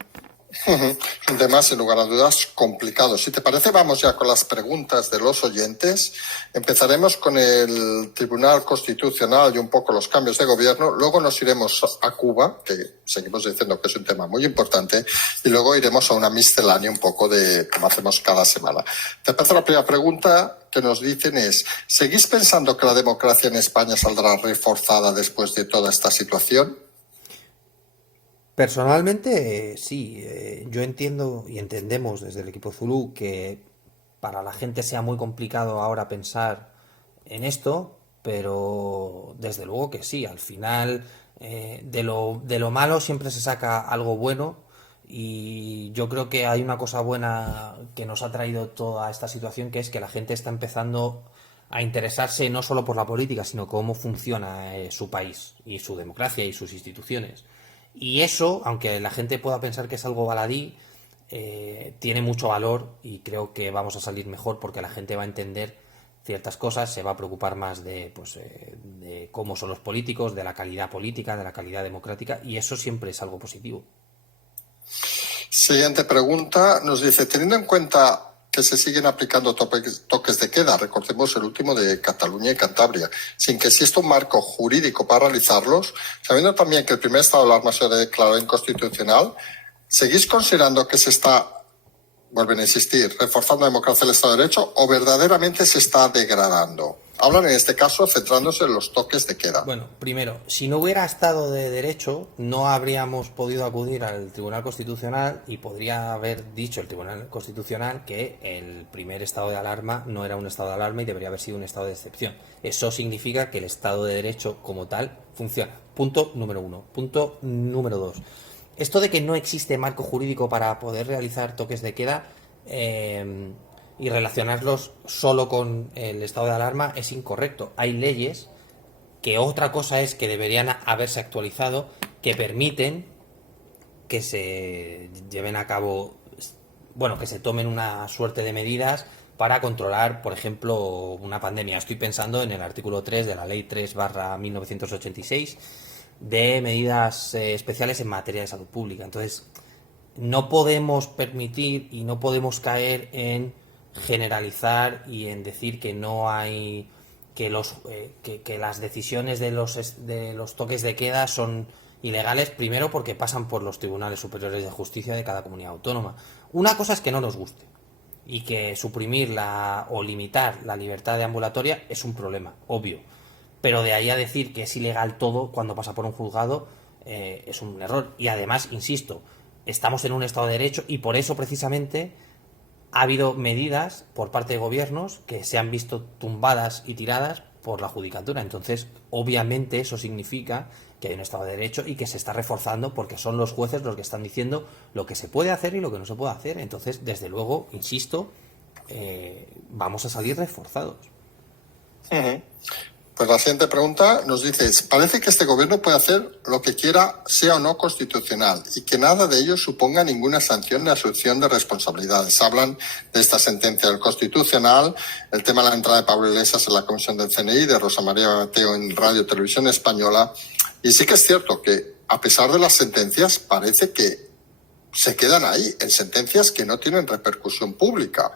Es un tema, sin lugar a dudas, complicado. Si te parece, vamos ya con las preguntas de los oyentes. Empezaremos con el Tribunal Constitucional y un poco los cambios de gobierno. Luego nos iremos a Cuba, que seguimos diciendo que es un tema muy importante. Y luego iremos a una miscelánea un poco de como hacemos cada semana. Te empiezo la primera pregunta que nos dicen es, ¿seguís pensando que la democracia en España saldrá reforzada después de toda esta situación? Personalmente, sí, yo entiendo y entendemos desde el equipo Zulu que para la gente sea muy complicado ahora pensar en esto, pero desde luego que sí, al final de lo malo siempre se saca algo bueno y yo creo que hay una cosa buena que nos ha traído toda esta situación, que es que la gente está empezando a interesarse no solo por la política, sino cómo funciona su país y su democracia y sus instituciones. Y eso, aunque la gente pueda pensar que es algo baladí, tiene mucho valor y creo que vamos a salir mejor porque la gente va a entender ciertas cosas, se va a preocupar más de cómo son los políticos, de la calidad política, de la calidad democrática, y eso siempre es algo positivo. Siguiente pregunta, nos dice, teniendo en cuenta que se siguen aplicando toques de queda, recordemos el último de Cataluña y Cantabria, sin que exista un marco jurídico para realizarlos, sabiendo también que el primer estado de alarma se declaró inconstitucional, ¿seguís considerando que se está, vuelven a insistir, reforzando la democracia del Estado de Derecho o verdaderamente se está degradando? Hablan en este caso centrándose en los toques de queda. Bueno, primero, si no hubiera Estado de Derecho, no habríamos podido acudir al Tribunal Constitucional y podría haber dicho el Tribunal Constitucional que el primer estado de alarma no era un estado de alarma y debería haber sido un estado de excepción. Eso significa que el Estado de Derecho como tal funciona. Punto número 1. Punto número 2. Esto de que no existe marco jurídico para poder realizar toques de queda y relacionarlos solo con el estado de alarma es incorrecto. Hay leyes que otra cosa es que deberían haberse actualizado, que permiten que se lleven a cabo, bueno, que se tomen una suerte de medidas para controlar, por ejemplo, una pandemia. Estoy pensando en el artículo 3 de la Ley 3/1986 de medidas especiales en materia de salud pública. Entonces, no podemos permitir y no podemos caer en generalizar y en decir que no hay que las decisiones de los toques de queda son ilegales, primero porque pasan por los tribunales superiores de justicia de cada comunidad autónoma. Una cosa es que no nos guste y que suprimir o limitar la libertad de ambulatoria es un problema, obvio, pero de ahí a decir que es ilegal todo cuando pasa por un juzgado es un error. Y además, insisto, estamos en un Estado de Derecho y por eso precisamente ha habido medidas por parte de gobiernos que se han visto tumbadas y tiradas por la judicatura. Entonces, obviamente eso significa que hay un Estado de Derecho y que se está reforzando porque son los jueces los que están diciendo lo que se puede hacer y lo que no se puede hacer. Entonces, desde luego, insisto, vamos a salir reforzados. Uh-huh. Pues la siguiente pregunta nos dice, parece que este gobierno puede hacer lo que quiera, sea o no constitucional, y que nada de ello suponga ninguna sanción ni asunción de responsabilidades. Hablan de esta sentencia del Constitucional, el tema de la entrada de Pablo Iglesias en la comisión del CNI, de Rosa María Mateo en Radio Televisión Española, y sí que es cierto que, a pesar de las sentencias, parece que se quedan ahí, en sentencias que no tienen repercusión pública.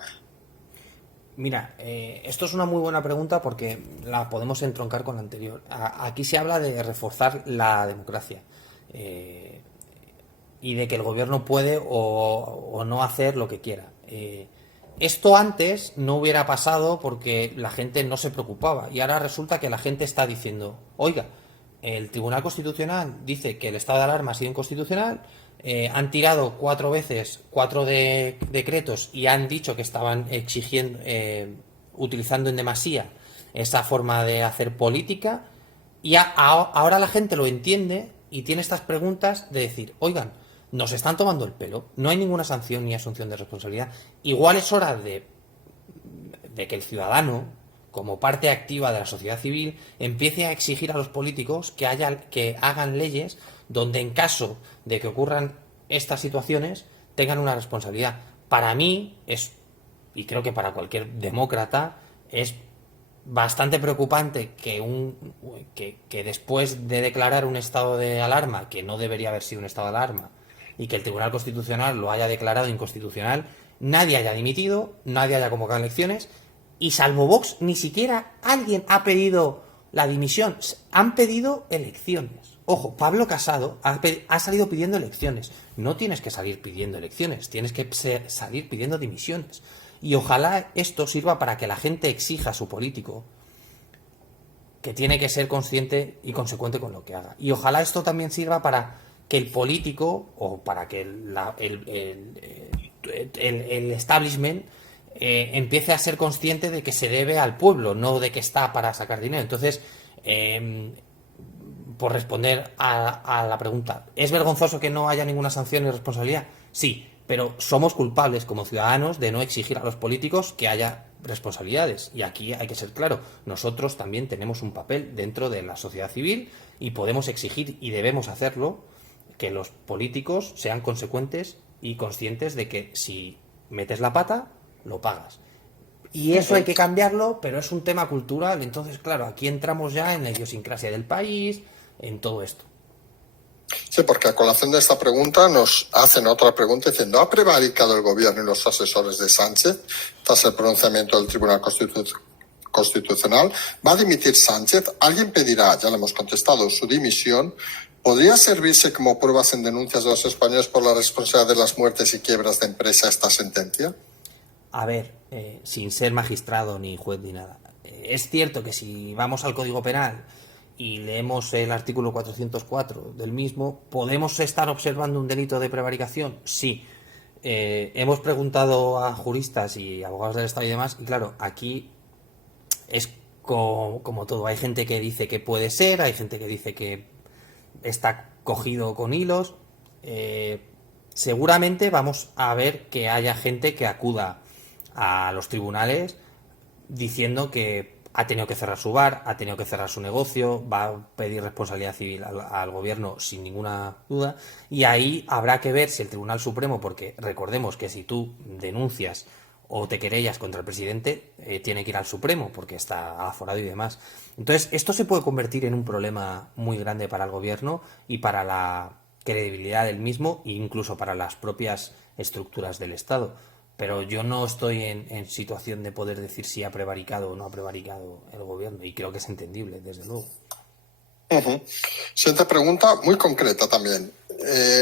Mira, esto es una muy buena pregunta porque la podemos entroncar con la anterior. Aquí se habla de reforzar la democracia y de que el gobierno puede o no hacer lo que quiera. Esto antes no hubiera pasado porque la gente no se preocupaba y ahora resulta que la gente está diciendo, oiga, el Tribunal Constitucional dice que el estado de alarma ha sido inconstitucional, han tirado 4 veces 4 decretos y han dicho que estaban exigiendo, utilizando en demasía esa forma de hacer política y ahora la gente lo entiende y tiene estas preguntas de decir, oigan, nos están tomando el pelo, no hay ninguna sanción ni asunción de responsabilidad, igual es hora de que el ciudadano, como parte activa de la sociedad civil, empiece a exigir a los políticos que hagan leyes donde en caso de que ocurran estas situaciones tengan una responsabilidad. Para mí y creo que para cualquier demócrata, es bastante preocupante que después de declarar un estado de alarma, que no debería haber sido un estado de alarma, y que el Tribunal Constitucional lo haya declarado inconstitucional, nadie haya dimitido, nadie haya convocado elecciones, y salvo Vox, ni siquiera alguien ha pedido la dimisión, han pedido elecciones. Ojo, Pablo Casado ha salido pidiendo elecciones. No tienes que salir pidiendo elecciones, tienes que salir pidiendo dimisiones. Y ojalá esto sirva para que la gente exija a su político que tiene que ser consciente y consecuente con lo que haga. Y ojalá esto también sirva para que el político o para que el establishment empiece a ser consciente de que se debe al pueblo, no de que está para sacar dinero. Entonces, por responder a la pregunta, ¿es vergonzoso que no haya ninguna sanción ni responsabilidad? Sí, pero somos culpables como ciudadanos de no exigir a los políticos que haya responsabilidades. Y aquí hay que ser claro, nosotros también tenemos un papel dentro de la sociedad civil y podemos exigir, y debemos hacerlo, que los políticos sean consecuentes y conscientes de que si metes la pata, lo pagas. Y eso hay que cambiarlo, pero es un tema cultural. Entonces, claro, aquí entramos ya en la idiosincrasia del país, en todo esto. Sí, porque a colación de esta pregunta nos hacen otra pregunta diciendo: ¿ha prevaricado el gobierno y los asesores de Sánchez tras el pronunciamiento del Tribunal Constitucional? ¿Va a dimitir Sánchez? ¿Alguien pedirá, ya le hemos contestado, su dimisión? ¿Podría servirse como pruebas en denuncias de los españoles por la responsabilidad de las muertes y quiebras de empresa esta sentencia? A ver, sin ser magistrado ni juez ni nada, es cierto que si vamos al Código Penal y leemos el artículo 404 del mismo, ¿podemos estar observando un delito de prevaricación? Sí. Hemos preguntado a juristas y abogados del Estado y demás, y claro, aquí es como todo. Hay gente que dice que puede ser, hay gente que dice que está cogido con hilos. Seguramente vamos a ver que haya gente que acuda a los tribunales diciendo que ha tenido que cerrar su bar, ha tenido que cerrar su negocio, va a pedir responsabilidad civil al gobierno sin ninguna duda, y ahí habrá que ver si el Tribunal Supremo, porque recordemos que si tú denuncias o te querellas contra el presidente, tiene que ir al Supremo porque está aforado y demás. Entonces, esto se puede convertir en un problema muy grande para el gobierno y para la credibilidad del mismo, e incluso para las propias estructuras del Estado. Pero yo no estoy en situación de poder decir si ha prevaricado o no ha prevaricado el gobierno, y creo que es entendible, desde luego. Siguiente pregunta, muy concreta también.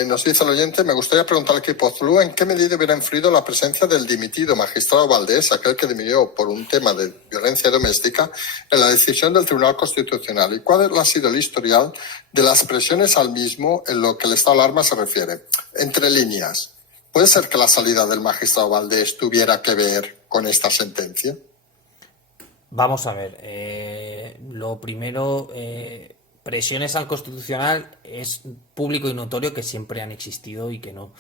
Nos dice el oyente: me gustaría preguntar al equipo Zulu en qué medida hubiera influido la presencia del dimitido magistrado Valdés, aquel que dimitió por un tema de violencia doméstica, en la decisión del Tribunal Constitucional, y cuál ha sido el historial de las presiones al mismo en lo que el estado de alarma se refiere. Entre líneas, ¿puede ser que la salida del magistrado Valdés tuviera que ver con esta sentencia? Vamos a ver, lo primero, presiones al Constitucional es público y notorio que siempre han existido y que no.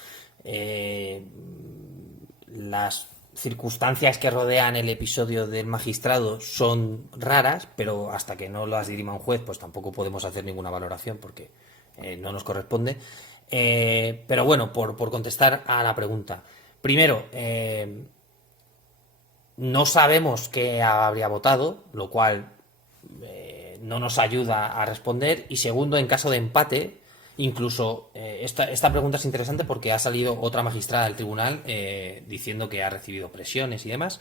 Las circunstancias que rodean el episodio del magistrado son raras, pero hasta que no las dirima un juez, pues tampoco podemos hacer ninguna valoración porque no nos corresponde. Pero bueno, por contestar a la pregunta. Primero, no sabemos qué habría votado, lo cual no nos ayuda a responder. Y segundo, en caso de empate, incluso esta pregunta es interesante porque ha salido otra magistrada del tribunal diciendo que ha recibido presiones y demás.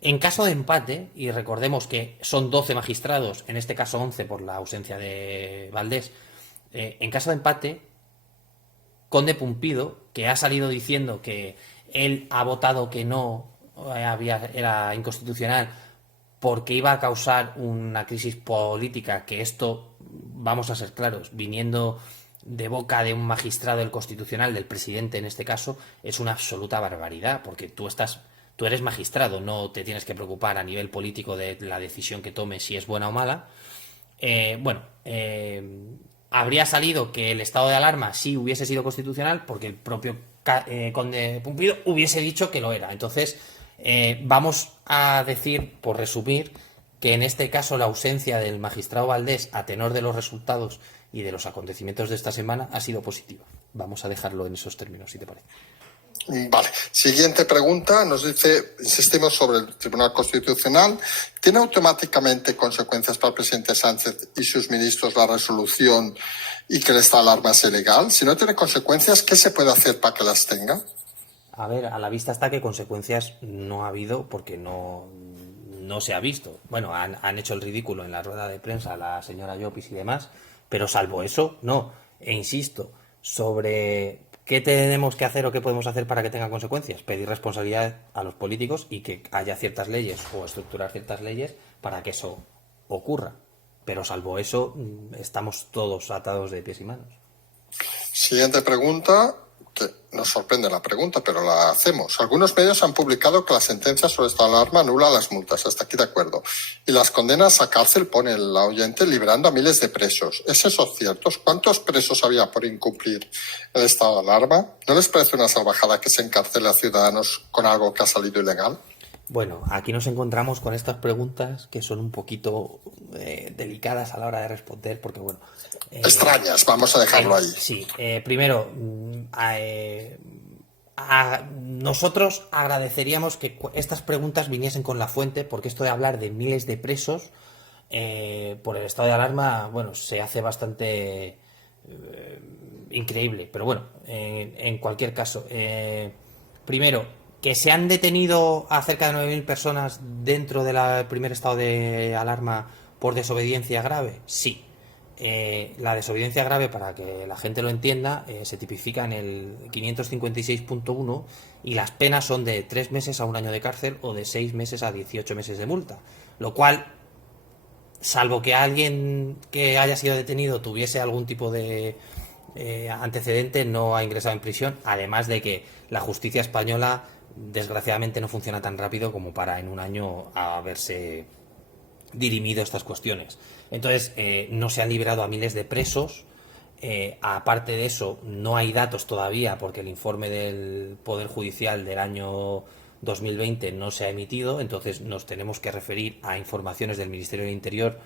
En caso de empate, y recordemos que son 12 magistrados, en este caso 11 por la ausencia de Valdés, en caso de empate, Conde Pumpido, que ha salido diciendo que él ha votado que no era inconstitucional porque iba a causar una crisis política, que esto, vamos a ser claros, viniendo de boca de un magistrado del Constitucional, del presidente en este caso, es una absoluta barbaridad, porque tú eres magistrado, no te tienes que preocupar a nivel político de la decisión que tomes, si es buena o mala. Habría salido que el estado de alarma sí hubiese sido constitucional porque el propio Conde Pumpido hubiese dicho que lo era. Entonces, vamos a decir, por resumir, que en este caso la ausencia del magistrado Valdés, a tenor de los resultados y de los acontecimientos de esta semana, ha sido positiva. Vamos a dejarlo en esos términos, si te parece. Vale. Siguiente pregunta. Nos dice: insistimos sobre el Tribunal Constitucional. ¿Tiene automáticamente consecuencias para el presidente Sánchez y sus ministros la resolución y que el estado de alarma es ilegal? Si no tiene consecuencias, ¿qué se puede hacer para que las tenga? A ver, a la vista está que consecuencias no ha habido porque no se ha visto. Bueno, han hecho el ridículo en la rueda de prensa la señora Llopis y demás, pero salvo eso, no. E insisto, sobre qué tenemos que hacer o qué podemos hacer para que tenga consecuencias: pedir responsabilidad a los políticos y que haya ciertas leyes o estructurar ciertas leyes para que eso ocurra. Pero salvo eso, estamos todos atados de pies y manos. Siguiente pregunta, que nos sorprende la pregunta, pero la hacemos. Algunos medios han publicado que la sentencia sobre estado de alarma anula las multas, hasta aquí de acuerdo, y las condenas a cárcel, pone el oyente, liberando a miles de presos. ¿Es eso cierto? ¿Cuántos presos había por incumplir el estado de alarma? ¿No les parece una salvajada que se encarcele a ciudadanos con algo que ha salido ilegal? Bueno, aquí nos encontramos con estas preguntas que son un poquito delicadas a la hora de responder, porque bueno... extrañas, vamos a dejarlo ahí. Sí, primero, nosotros agradeceríamos que estas preguntas viniesen con la fuente, porque esto de hablar de miles de presos por el estado de alarma, bueno, se hace bastante increíble. Pero bueno, en cualquier caso, primero, que se han detenido a cerca de 9.000 personas dentro del primer estado de alarma por desobediencia grave, sí. La desobediencia grave, para que la gente lo entienda, se tipifica en el 556.1 y las penas son de 3 meses a 1 año de cárcel o de 6 meses a 18 meses de multa. Lo cual, salvo que alguien que haya sido detenido tuviese algún tipo de antecedente, no ha ingresado en prisión, además de que la justicia española desgraciadamente no funciona tan rápido como para en un año haberse dirimido estas cuestiones. Entonces, no se han liberado a miles de presos. Aparte de eso, no hay datos todavía porque el informe del Poder Judicial del año 2020 no se ha emitido, entonces nos tenemos que referir a informaciones del Ministerio del Interior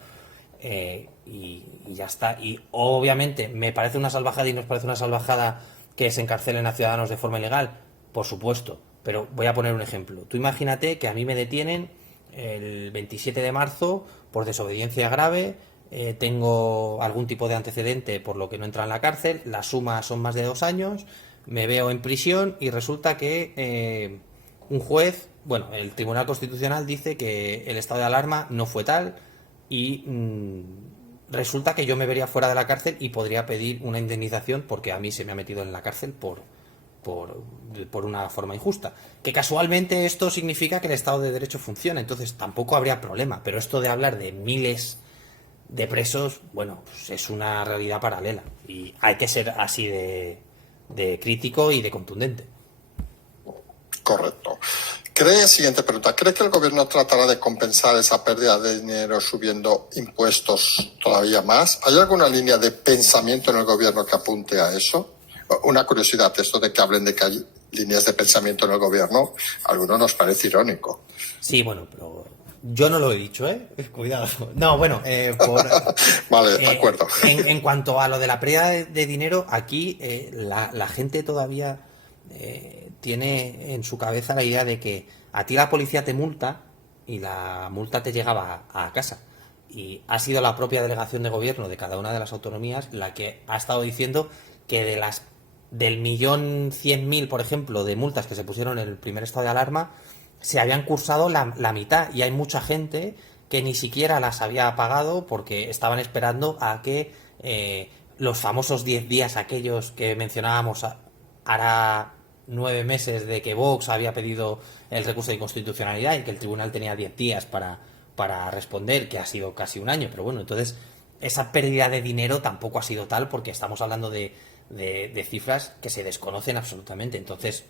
y ya está. Y obviamente me parece una salvajada y nos parece una salvajada que se encarcelen a ciudadanos de forma ilegal, por supuesto, pero voy a poner un ejemplo. Tú imagínate que a mí me detienen el 27 de marzo por desobediencia grave, tengo algún tipo de antecedente por lo que no entra en la cárcel, la suma son más de 2 años, me veo en prisión y resulta que un juez, bueno, el Tribunal Constitucional dice que el estado de alarma no fue tal y resulta que yo me vería fuera de la cárcel y podría pedir una indemnización porque a mí se me ha metido en la cárcel por una forma injusta. Que casualmente esto significa que el Estado de Derecho funciona, entonces tampoco habría problema. Pero esto de hablar de miles de presos, bueno, pues es una realidad paralela. Y hay que ser así de crítico y de contundente. Correcto. Siguiente pregunta, ¿cree que el gobierno tratará de compensar esa pérdida de dinero subiendo impuestos todavía más? ¿Hay alguna línea de pensamiento en el gobierno que apunte a eso? Una curiosidad, esto de que hablen de que hay líneas de pensamiento en el gobierno, a algunos nos parece irónico. Sí, bueno, pero yo no lo he dicho, ¿eh? Cuidado. No, bueno, vale, de acuerdo. En cuanto a lo de la pérdida de dinero, aquí la gente todavía tiene en su cabeza la idea de que a ti la policía te multa y la multa te llegaba a casa. Y ha sido la propia delegación de gobierno de cada una de las autonomías la que ha estado diciendo que del 1.100.000, por ejemplo, de multas que se pusieron en el primer estado de alarma, se habían cursado la mitad, y hay mucha gente que ni siquiera las había pagado porque estaban esperando a que los famosos 10 días aquellos que mencionábamos hará 9 meses de que Vox había pedido el recurso de inconstitucionalidad y que el tribunal tenía 10 días para responder, que ha sido casi un año. Pero bueno, entonces esa pérdida de dinero tampoco ha sido tal porque estamos hablando de cifras que se desconocen absolutamente. Entonces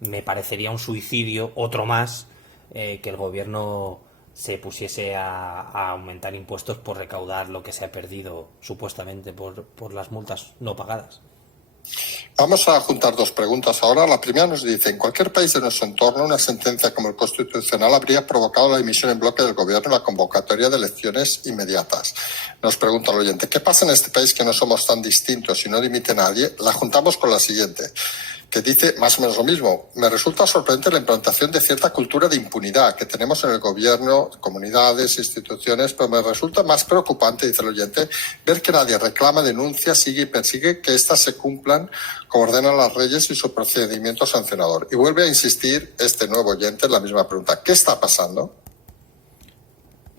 me parecería un suicidio, otro más, que el gobierno se pusiese a aumentar impuestos por recaudar lo que se ha perdido supuestamente por las multas no pagadas. Vamos a juntar dos preguntas ahora. La primera nos dice, en cualquier país de nuestro entorno, una sentencia como el Constitucional habría provocado la dimisión en bloque del gobierno y la convocatoria de elecciones inmediatas. Nos pregunta el oyente, ¿qué pasa en este país que no somos tan distintos y no dimite nadie? La juntamos con la siguiente, que dice más o menos lo mismo. Me resulta sorprendente la implantación de cierta cultura de impunidad que tenemos en el gobierno, comunidades, instituciones, pero me resulta más preocupante, dice el oyente, ver que nadie reclama, denuncia, sigue y persigue que éstas se cumplan como ordenan las leyes y su procedimiento sancionador. Y vuelve a insistir este nuevo oyente en la misma pregunta. ¿Qué está pasando?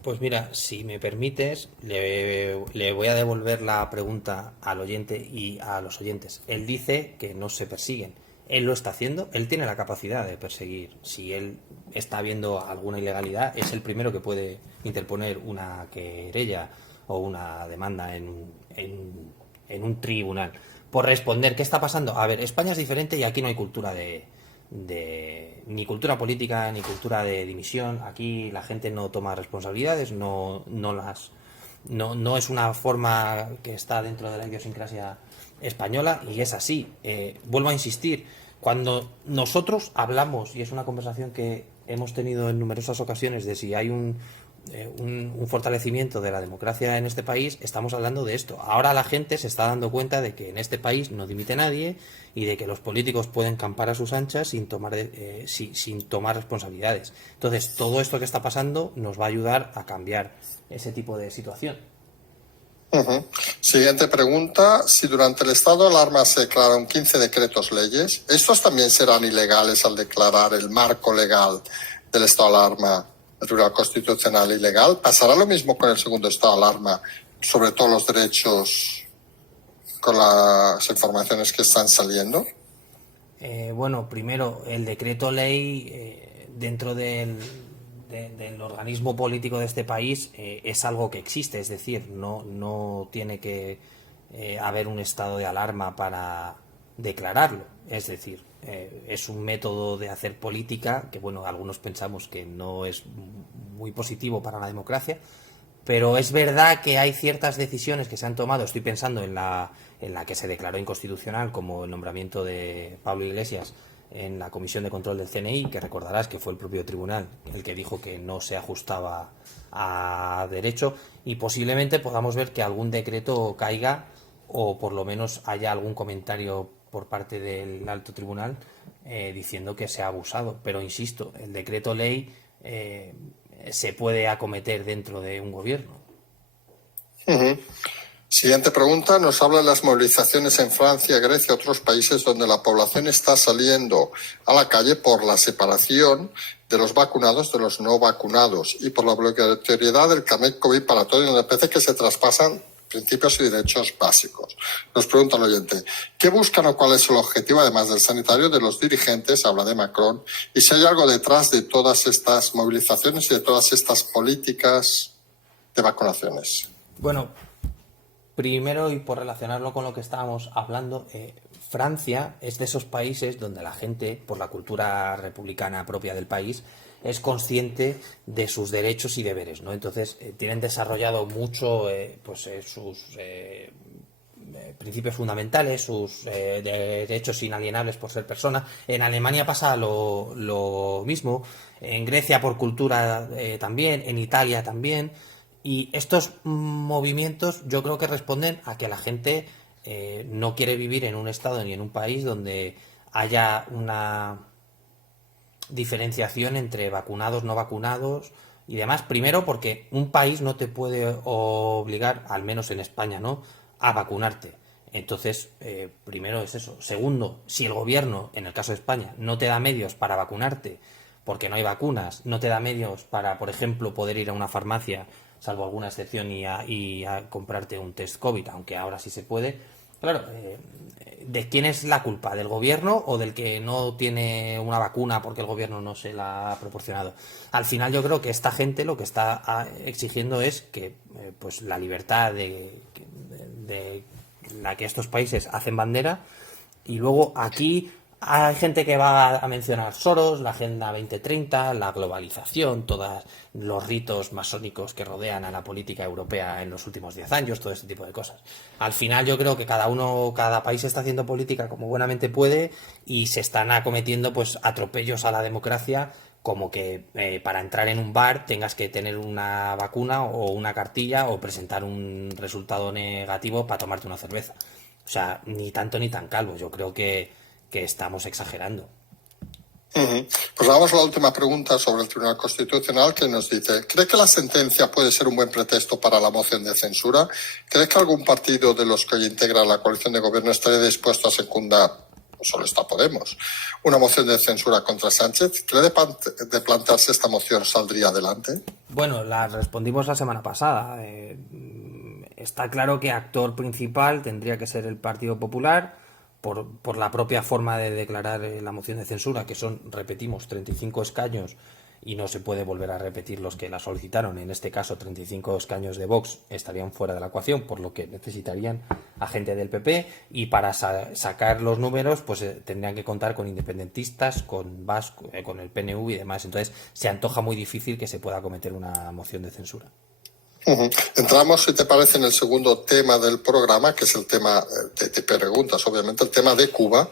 Pues mira, si me permites, le voy a devolver la pregunta al oyente y a los oyentes. Él dice que no se persiguen. Él lo está haciendo, él tiene la capacidad de perseguir. Si él está viendo alguna ilegalidad, es el primero que puede interponer una querella o una demanda en un tribunal por responder. ¿Qué está pasando? A ver, España es diferente y aquí no hay cultura ni cultura política ni cultura de dimisión. Aquí la gente no toma responsabilidades, no es una forma que está dentro de la idiosincrasia española y es así. Vuelvo a insistir, cuando nosotros hablamos, y es una conversación que hemos tenido en numerosas ocasiones, de si hay un fortalecimiento de la democracia en este país, estamos hablando de esto. Ahora la gente se está dando cuenta de que en este país no dimite nadie y de que los políticos pueden campar a sus anchas sin tomar responsabilidades. Entonces, todo esto que está pasando nos va a ayudar a cambiar ese tipo de situación. Siguiente pregunta. Si durante el estado de alarma se declararon 15 decretos leyes, ¿estos también serán ilegales al declarar el marco legal del estado de alarma, el Tribunal Constitucional, ilegal? ¿Pasará lo mismo con el segundo estado de alarma, sobre todos los derechos, con las informaciones que están saliendo? Bueno, primero, el decreto ley dentro del organismo político de este país es algo que existe, es decir, no tiene que haber un estado de alarma para declararlo. Es decir, es un método de hacer política que, bueno, algunos pensamos que no es muy positivo para la democracia, pero es verdad que hay ciertas decisiones que se han tomado. Estoy pensando en la que se declaró inconstitucional, como el nombramiento de Pablo Iglesias en la Comisión de Control del CNI, que recordarás que fue el propio tribunal el que dijo que no se ajustaba a derecho, y posiblemente podamos ver que algún decreto caiga o por lo menos haya algún comentario por parte del alto tribunal diciendo que se ha abusado. Pero insisto, el decreto ley se puede acometer dentro de un gobierno. Siguiente pregunta. Nos habla de las movilizaciones en Francia, Grecia y otros países donde la población está saliendo a la calle por la separación de los vacunados de los no vacunados y por la obligatoriedad del carnet COVID para todos, y donde parece que se traspasan principios y derechos básicos. Nos pregunta el oyente, ¿qué buscan o cuál es el objetivo, además del sanitario, de los dirigentes? Habla de Macron. Y si hay algo detrás de todas estas movilizaciones y de todas estas políticas de vacunaciones. Bueno, primero, y por relacionarlo con lo que estábamos hablando, Francia es de esos países donde la gente, por la cultura republicana propia del país, es consciente de sus derechos y deberes, ¿no? Entonces, tienen desarrollado mucho sus principios fundamentales, sus derechos inalienables por ser persona. En Alemania pasa lo mismo, en Grecia por cultura también, en Italia también. Y estos movimientos yo creo que responden a que la gente no quiere vivir en un estado ni en un país donde haya una diferenciación entre vacunados, no vacunados y demás. Primero, porque un país no te puede obligar, al menos en España, ¿no?, a vacunarte. Entonces, primero es eso. Segundo, si el gobierno, en el caso de España, no te da medios para vacunarte porque no hay vacunas, no te da medios para, por ejemplo, poder ir a una farmacia, salvo alguna excepción, y a comprarte un test COVID, aunque ahora sí se puede. Claro, ¿de quién es la culpa? ¿Del gobierno o del que no tiene una vacuna porque el gobierno no se la ha proporcionado? Al final yo creo que esta gente lo que está exigiendo es que pues la libertad de la que estos países hacen bandera, y luego aquí hay gente que va a mencionar Soros, la Agenda 2030, la globalización, todos los ritos masónicos que rodean a la política europea en los últimos 10 años, todo este tipo de cosas. Al final yo creo que cada país está haciendo política como buenamente puede y se están acometiendo pues atropellos a la democracia, como que para entrar en un bar tengas que tener una vacuna o una cartilla o presentar un resultado negativo para tomarte una cerveza. O sea, ni tanto ni tan calvo. Yo creo que estamos exagerando. Pues vamos a la última pregunta sobre el Tribunal Constitucional, que nos dice, ¿cree que la sentencia puede ser un buen pretexto para la moción de censura? ¿Cree que algún partido de los que hoy integran la coalición de gobierno estaría dispuesto a secundar, solo está Podemos, una moción de censura contra Sánchez? ¿Cree de plantearse esta moción saldría adelante? Bueno, la respondimos la semana pasada. Está claro que actor principal tendría que ser el Partido Popular, por la propia forma de declarar la moción de censura, que son, repetimos, 35 escaños y no se puede volver a repetir los que la solicitaron. En este caso, 35 escaños de Vox estarían fuera de la ecuación, por lo que necesitarían a gente del PP, y para sacar los números pues tendrían que contar con independentistas, con con el PNV y demás. Entonces se antoja muy difícil que se pueda cometer una moción de censura. Entramos, si te parece, en el segundo tema del programa, que es el tema de preguntas, obviamente, el tema de Cuba.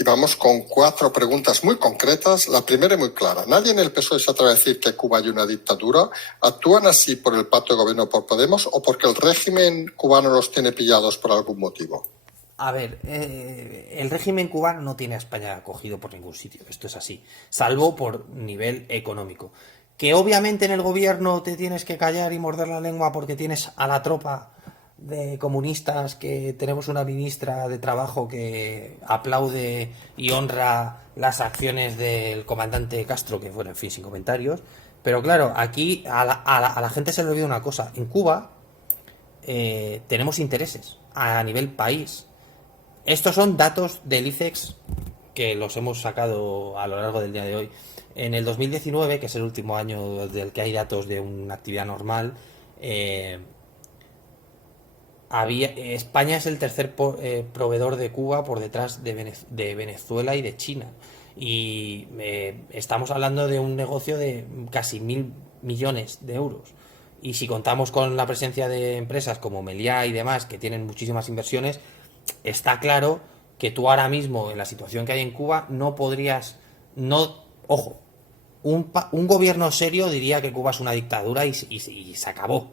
y vamos con 4 preguntas muy concretas. La primera es muy clara. Nadie en el PSOE se atreve a decir que Cuba hay una dictadura. ¿Actúan así por el pacto de gobierno por Podemos o porque el régimen cubano los tiene pillados por algún motivo? A ver, el régimen cubano no tiene a España acogido por ningún sitio, esto es así, salvo por nivel económico. Que obviamente en el gobierno te tienes que callar y morder la lengua porque tienes a la tropa de comunistas, que tenemos una ministra de Trabajo que aplaude y honra las acciones del comandante Castro, que bueno, en fin, sin comentarios. Pero claro, aquí a la gente se le olvida una cosa. En Cuba tenemos intereses a nivel país. Estos son datos del ICEX que los hemos sacado a lo largo del día de hoy. En el 2019, que es el último año del que hay datos de una actividad normal, España es el tercer proveedor de Cuba por detrás de Venezuela y de China. Y estamos hablando de un negocio de casi 1.000 millones de euros. Y si contamos con la presencia de empresas como Meliá y demás, que tienen muchísimas inversiones, está claro que tú ahora mismo, en la situación que hay en Cuba, no podrías... no Ojo, un gobierno serio diría que Cuba es una dictadura y se acabó.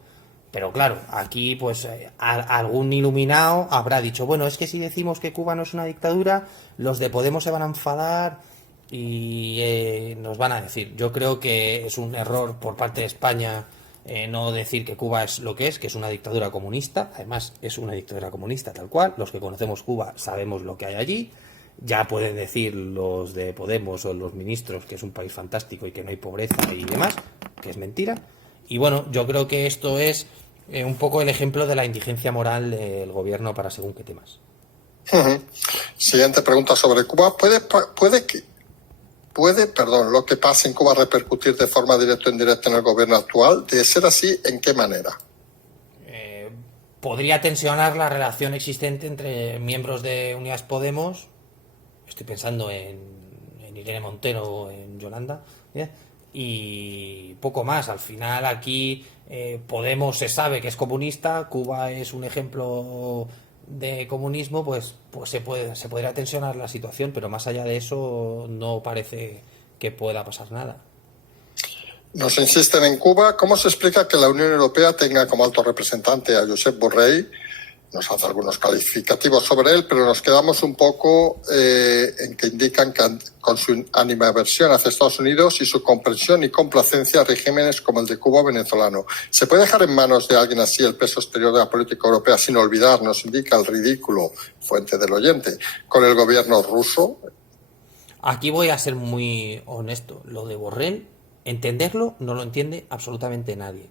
Pero claro, aquí pues algún iluminado habrá dicho, bueno, es que si decimos que Cuba no es una dictadura, los de Podemos se van a enfadar y nos van a decir. Yo creo que es un error por parte de España no decir que Cuba es lo que es una dictadura comunista. Además, es una dictadura comunista tal cual. Los que conocemos Cuba sabemos lo que hay allí. Ya pueden decir los de Podemos o los ministros que es un país fantástico y que no hay pobreza y demás, que es mentira. Y bueno, yo creo que esto es un poco el ejemplo de la indigencia moral del gobierno para según qué temas. Siguiente pregunta sobre Cuba. ¿Puede, lo que pasa en Cuba repercutir de forma directa o indirecta en el gobierno actual? De ser así, ¿en qué manera? Podría tensionar la relación existente entre miembros de Unidas Podemos. Estoy pensando en Irene Montero o en Yolanda, ¿eh? Y poco más. Al final aquí Podemos se sabe que es comunista, Cuba es un ejemplo de comunismo, pues se podría tensionar la situación, pero más allá de eso no parece que pueda pasar nada. Nos insisten en Cuba. ¿Cómo se explica que la Unión Europea tenga como alto representante a Josep Borrell? Nos hace algunos calificativos sobre él, pero nos quedamos un poco en que indican que con su animadversión hacia Estados Unidos y su comprensión y complacencia a regímenes como el de Cuba o venezolano. ¿Se puede dejar en manos de alguien así el peso exterior de la política europea sin olvidar, nos indica el ridículo, fuente del oyente, con el gobierno ruso? Aquí voy a ser muy honesto. Lo de Borrell, entenderlo no lo entiende absolutamente nadie.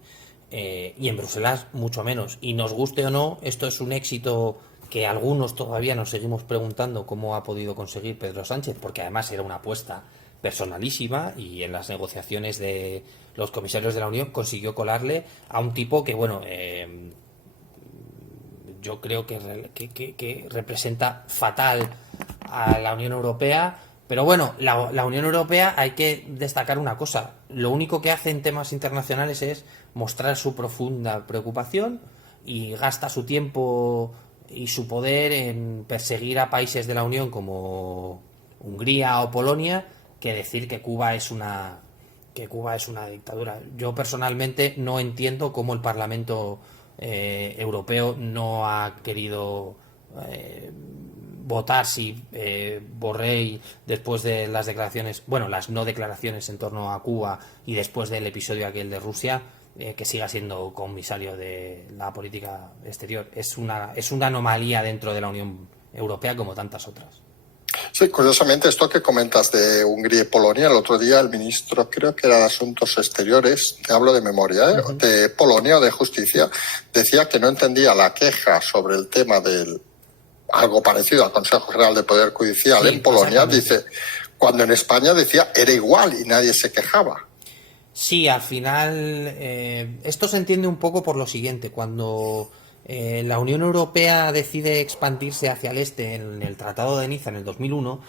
Y en Bruselas mucho menos. Y nos guste o no, esto es un éxito que algunos todavía nos seguimos preguntando cómo ha podido conseguir Pedro Sánchez, porque además era una apuesta personalísima y en las negociaciones de los comisarios de la Unión consiguió colarle a un tipo que, bueno, yo creo que representa fatal a la Unión Europea. Pero bueno, la Unión Europea, hay que destacar una cosa. Lo único que hace en temas internacionales es mostrar su profunda preocupación y gasta su tiempo y su poder en perseguir a países de la Unión como Hungría o Polonia, que decir que Cuba es una dictadura. Yo personalmente no entiendo cómo el Parlamento europeo no ha querido votar si Borrell, después de las declaraciones, bueno, las no declaraciones en torno a Cuba y después del episodio aquel de Rusia, que siga siendo comisario de la política exterior. Es una anomalía dentro de la Unión Europea como tantas otras. Sí, curiosamente esto que comentas de Hungría y Polonia, el otro día el ministro, creo que era de Asuntos Exteriores, te hablo de memoria, de Polonia o de Justicia, decía que no entendía la queja sobre el tema del algo parecido al Consejo General de Poder Judicial en Polonia, dice, cuando en España decía era igual y nadie se quejaba. Sí, al final esto se entiende un poco por lo siguiente. Cuando la Unión Europea decide expandirse hacia el este en el Tratado de Niza en el 2001,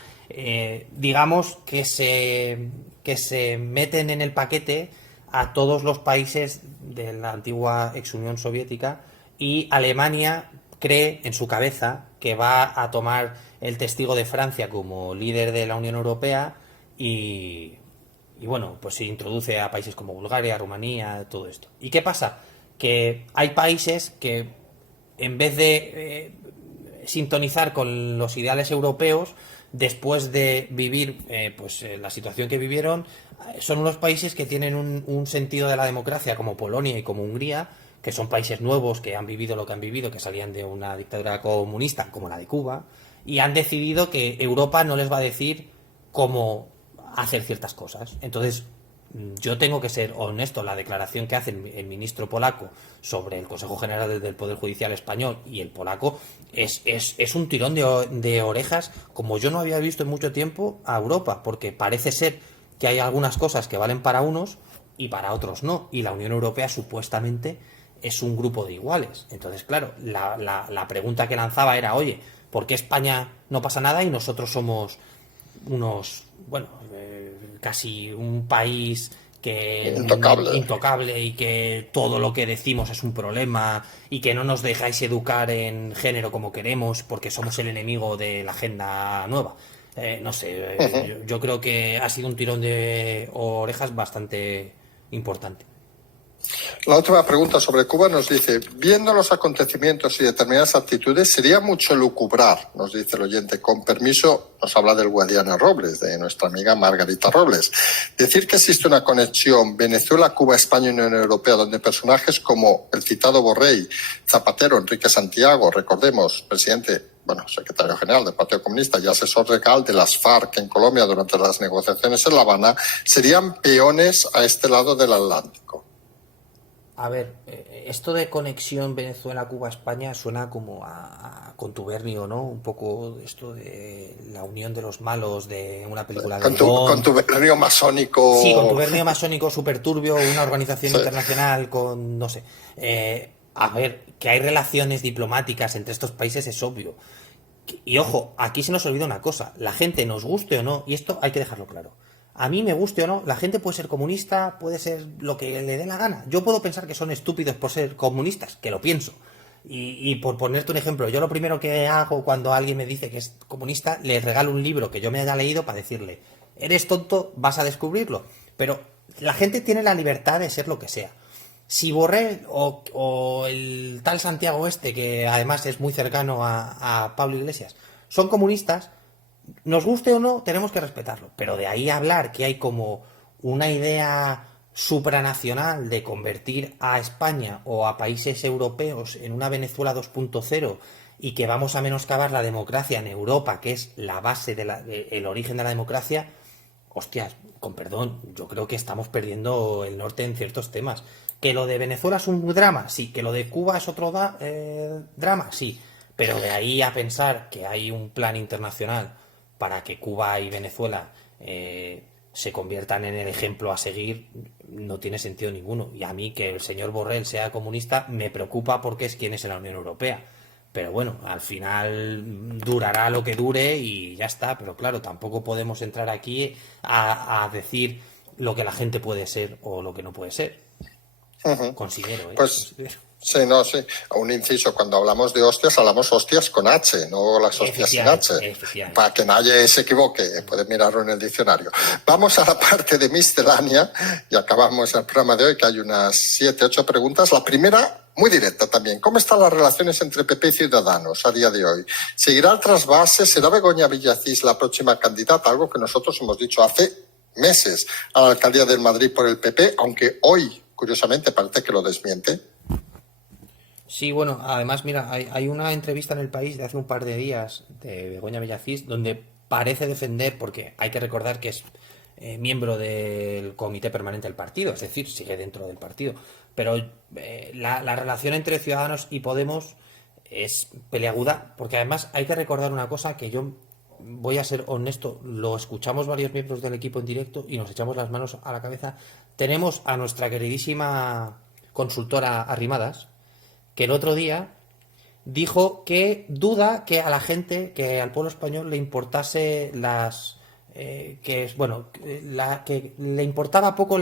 digamos que se meten en el paquete a todos los países de la antigua ex Unión Soviética, y Alemania cree en su cabeza que va a tomar el testigo de Francia como líder de la Unión Europea y bueno, pues se introduce a países como Bulgaria, Rumanía, todo esto. ¿Y qué pasa? Que hay países que en vez de sintonizar con los ideales europeos, después de vivir la situación que vivieron, son unos países que tienen un sentido de la democracia, como Polonia y como Hungría, que son países nuevos que han vivido lo que han vivido, que salían de una dictadura comunista como la de Cuba, y han decidido que Europa no les va a decir cómo hacer ciertas cosas. Entonces, yo tengo que ser honesto. La declaración que hace el ministro polaco sobre el Consejo General del Poder Judicial español y el polaco es un tirón de orejas como yo no había visto en mucho tiempo a Europa, porque parece ser que hay algunas cosas que valen para unos y para otros no, y la Unión Europea supuestamente es un grupo de iguales. Entonces, claro, la pregunta que lanzaba era, oye, ¿por qué España no pasa nada y nosotros somos unos, bueno, casi un país que intocable y que todo lo que decimos es un problema y que no nos dejáis educar en género como queremos porque somos el enemigo de la agenda nueva? No sé, yo creo que ha sido un tirón de orejas bastante importante. La última pregunta sobre Cuba nos dice, viendo los acontecimientos y determinadas actitudes, sería mucho lucubrar, nos dice el oyente, con permiso, nos habla del Guadiana Robles, de nuestra amiga Margarita Robles. Decir que existe una conexión Venezuela, Cuba, España y Unión Europea, donde personajes como el citado Borrell, Zapatero, Enrique Santiago, recordemos, secretario general del Partido Comunista y asesor legal de las FARC en Colombia durante las negociaciones en La Habana, serían peones a este lado del Atlántico. A ver, esto de conexión Venezuela-Cuba-España suena como a contubernio, ¿no? Un poco esto de la unión de los malos de una película de contubernio masónico. Sí, contubernio masónico súper turbio, una organización internacional con, no sé. A ver, que hay relaciones diplomáticas entre estos países es obvio. Y ojo, aquí se nos olvida una cosa, la gente, nos guste o no, y esto hay que dejarlo claro. A mí me guste o no, la gente puede ser comunista, puede ser lo que le dé la gana. Yo puedo pensar que son estúpidos por ser comunistas, que lo pienso. Y por ponerte un ejemplo, yo lo primero que hago cuando alguien me dice que es comunista, le regalo un libro que yo me haya leído para decirle, eres tonto, vas a descubrirlo. Pero la gente tiene la libertad de ser lo que sea. Si Borrell o el tal Santiago que además es muy cercano a Pablo Iglesias, son comunistas, nos guste o no, tenemos que respetarlo. Pero de ahí a hablar que hay como una idea supranacional de convertir a España o a países europeos en una Venezuela 2.0 y que vamos a menoscabar la democracia en Europa, que es la base el origen de la democracia, hostias, con perdón, yo creo que estamos perdiendo el norte en ciertos temas. ¿Que lo de Venezuela es un drama? Sí. ¿Que lo de Cuba es otro drama? Sí. Pero de ahí a pensar que hay un plan internacional para que Cuba y Venezuela se conviertan en el ejemplo a seguir, no tiene sentido ninguno. Y a mí que el señor Borrell sea comunista me preocupa porque es quien es en la Unión Europea. Pero bueno, al final durará lo que dure y ya está. Pero claro, tampoco podemos entrar aquí a decir lo que la gente puede ser o lo que no puede ser. Considero. Sí, no, sí. Un inciso, cuando hablamos de hostias, hablamos hostias con H, no las hostias sin H. Para que nadie se equivoque, pueden mirarlo en el diccionario. Vamos a la parte de miscelánea y acabamos el programa de hoy, que hay unas 7, 8 preguntas. La primera, muy directa también. ¿Cómo están las relaciones entre PP y Ciudadanos a día de hoy? ¿Seguirá el trasvase? ¿Será Begoña Villacís la próxima candidata? Algo que nosotros hemos dicho hace meses a la alcaldía del Madrid por el PP, aunque hoy, curiosamente, parece que lo desmiente. Sí, bueno, además, mira, hay una entrevista en El País de hace un par de días de Begoña Villacís donde parece defender, porque hay que recordar que es miembro del comité permanente del partido, es decir, sigue dentro del partido, pero la relación entre Ciudadanos y Podemos es peleaguda, porque además hay que recordar una cosa que yo voy a ser honesto, lo escuchamos varios miembros del equipo en directo y nos echamos las manos a la cabeza. Tenemos a nuestra queridísima consultora Arrimadas, que el otro día dijo que duda que a la gente, que al pueblo español le importase que le importaba poco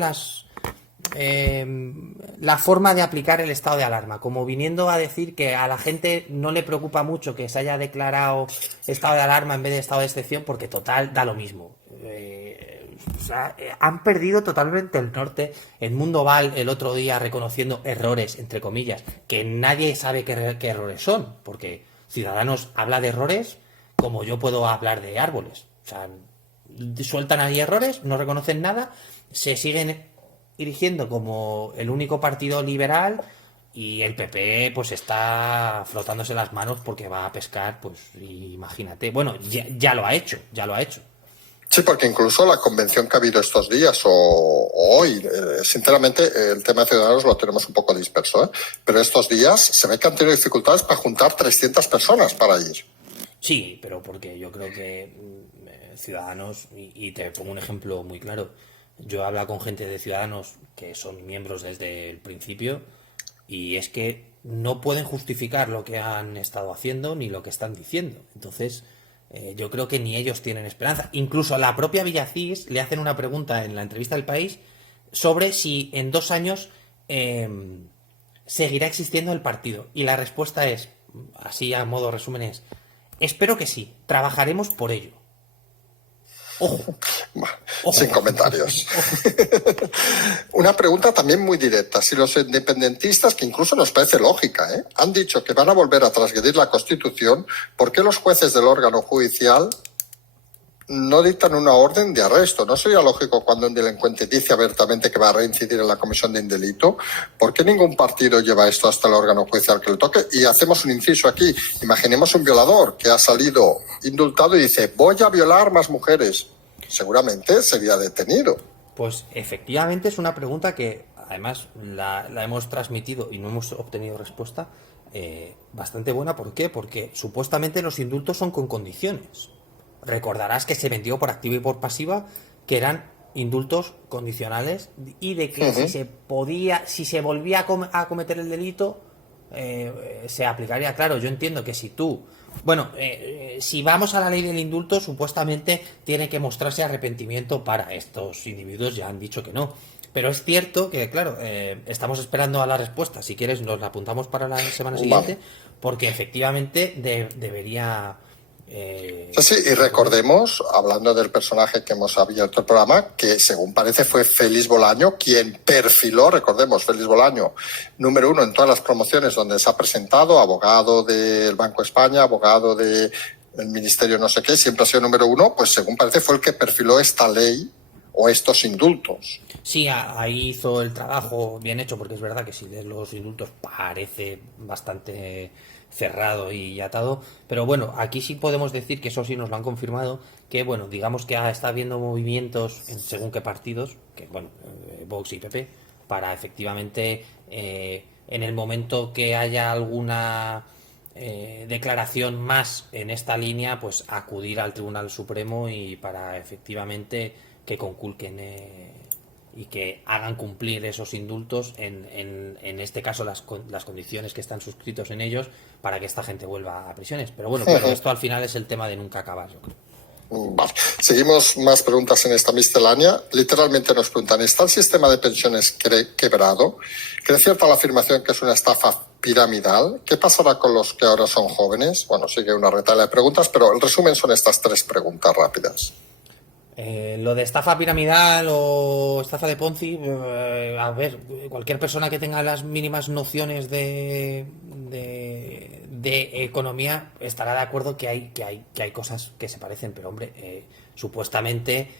la forma de aplicar el estado de alarma, como viniendo a decir que a la gente no le preocupa mucho que se haya declarado estado de alarma en vez de estado de excepción, porque total da lo mismo. O sea, han perdido totalmente el norte. Edmundo Val el otro día reconociendo errores, entre comillas, que nadie sabe qué errores son, porque Ciudadanos habla de errores como yo puedo hablar de árboles. O sea, sueltan ahí errores, no reconocen nada, se siguen erigiendo como el único partido liberal y el PP pues está frotándose las manos porque va a pescar, pues imagínate. Bueno, ya lo ha hecho, ya lo ha hecho. Sí, porque incluso la convención que ha habido estos días o hoy, sinceramente, el tema de Ciudadanos lo tenemos un poco disperso, ¿eh? Pero estos días se ve que han tenido dificultades para juntar 300 personas para ir. Sí, pero porque yo creo que Ciudadanos, y te pongo un ejemplo muy claro, yo he hablado con gente de Ciudadanos que son miembros desde el principio y es que no pueden justificar lo que han estado haciendo ni lo que están diciendo. Entonces, yo creo que ni ellos tienen esperanza. Incluso a la propia Villacís le hacen una pregunta en la entrevista del País sobre si en 2 años seguirá existiendo el partido. Y la respuesta es, así a modo resumen, es: espero que sí, trabajaremos por ello. Ojo. Ojo. Sin comentarios. Una pregunta también muy directa. Si los independentistas, que incluso nos parece lógica, han dicho que van a volver a transgredir la Constitución, ¿por qué los jueces del órgano judicial no dictan una orden de arresto? ¿No sería lógico cuando un delincuente dice abiertamente que va a reincidir en la comisión de un delito? ¿Por qué ningún partido lleva esto hasta el órgano judicial que le toque? Y hacemos un inciso aquí. Imaginemos un violador que ha salido indultado y dice: voy a violar más mujeres. Seguramente sería detenido. Pues efectivamente es una pregunta que además la hemos transmitido y no hemos obtenido respuesta bastante buena. ¿Por qué? Porque supuestamente los indultos son con condiciones. Recordarás que se vendió por activa y por pasiva que eran indultos condicionales y de que si se volvía a cometer el delito se aplicaría. Claro, yo entiendo que si tú, si vamos a la ley del indulto, supuestamente tiene que mostrarse arrepentimiento para estos individuos, ya han dicho que no. Pero es cierto que, claro, estamos esperando a la respuesta. Si quieres, nos la apuntamos para la semana siguiente, porque efectivamente debería... Sí, y recordemos, hablando del personaje que hemos abierto el programa, que según parece fue Félix Bolaño quien perfiló, recordemos, Félix Bolaño, número 1 en todas las promociones donde se ha presentado, abogado del Banco de España, abogado del Ministerio no sé qué, siempre ha sido número 1, pues según parece fue el que perfiló esta ley o estos indultos. Sí, ahí hizo el trabajo bien hecho, porque es verdad que si lees los indultos parece bastante cerrado y atado, pero bueno, aquí sí podemos decir que eso sí nos lo han confirmado, que bueno, digamos que está habiendo movimientos en según qué partidos, que bueno, Vox y PP, para efectivamente en el momento que haya alguna declaración más en esta línea, pues acudir al Tribunal Supremo y para efectivamente que conculquen y que hagan cumplir esos indultos, en este caso las condiciones que están suscritos en ellos, para que esta gente vuelva a prisiones. Pero bueno, claro, esto al final es el tema de nunca acabar, yo creo. Vale. Seguimos más preguntas en esta miscelánea. Literalmente nos preguntan: ¿está el sistema de pensiones quebrado? ¿Cree cierta la afirmación que es una estafa piramidal? ¿Qué pasará con los que ahora son jóvenes? Bueno, sigue una retahíla de preguntas, pero el resumen son estas 3 preguntas rápidas. Lo de estafa piramidal o estafa de Ponzi, a ver, cualquier persona que tenga las mínimas nociones de economía estará de acuerdo que hay cosas que se parecen, pero hombre, supuestamente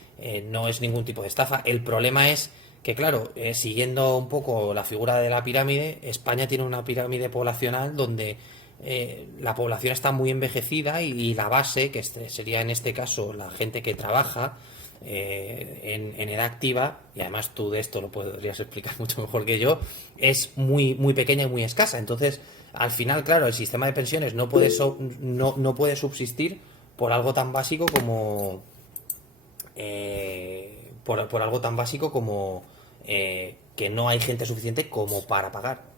no es ningún tipo de estafa. El problema es que, claro, siguiendo un poco la figura de la pirámide, España tiene una pirámide poblacional donde la población está muy envejecida y la base, que sería en este caso la gente que trabaja en edad activa, y además tú de esto lo podrías explicar mucho mejor que yo, es muy, muy pequeña y muy escasa. Entonces, al final, claro, el sistema de pensiones no puede subsistir por algo tan básico como por algo tan básico como que no hay gente suficiente como para pagar.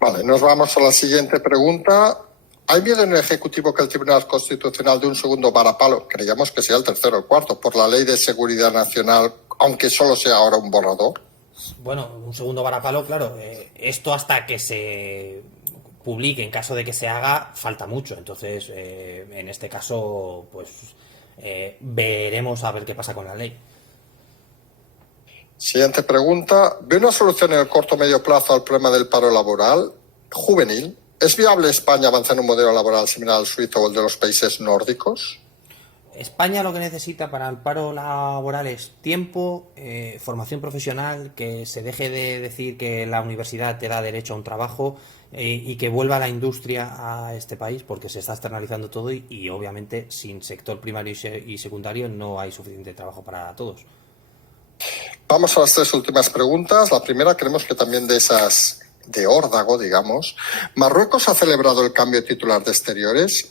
Vale, nos vamos a la siguiente pregunta. ¿Hay miedo en el Ejecutivo que el Tribunal Constitucional dé un segundo varapalo? Creíamos que sea el tercero o el cuarto, por la Ley de Seguridad Nacional, aunque solo sea ahora un borrador. Bueno, un segundo varapalo, claro. Esto hasta que se publique, en caso de que se haga, falta mucho. Entonces, en este caso, pues veremos a ver qué pasa con la ley. Siguiente pregunta. ¿Ve una solución en el corto o medio plazo al problema del paro laboral juvenil? ¿Es viable España avanzar en un modelo laboral similar al suizo o el de los países nórdicos? España lo que necesita para el paro laboral es tiempo, formación profesional, que se deje de decir que la universidad te da derecho a un trabajo y que vuelva la industria a este país porque se está externalizando todo y obviamente sin sector primario y secundario no hay suficiente trabajo para todos. Vamos a las tres últimas preguntas. La primera, creemos que también de esas de órdago, digamos. ¿Marruecos ha celebrado el cambio de titular de Exteriores?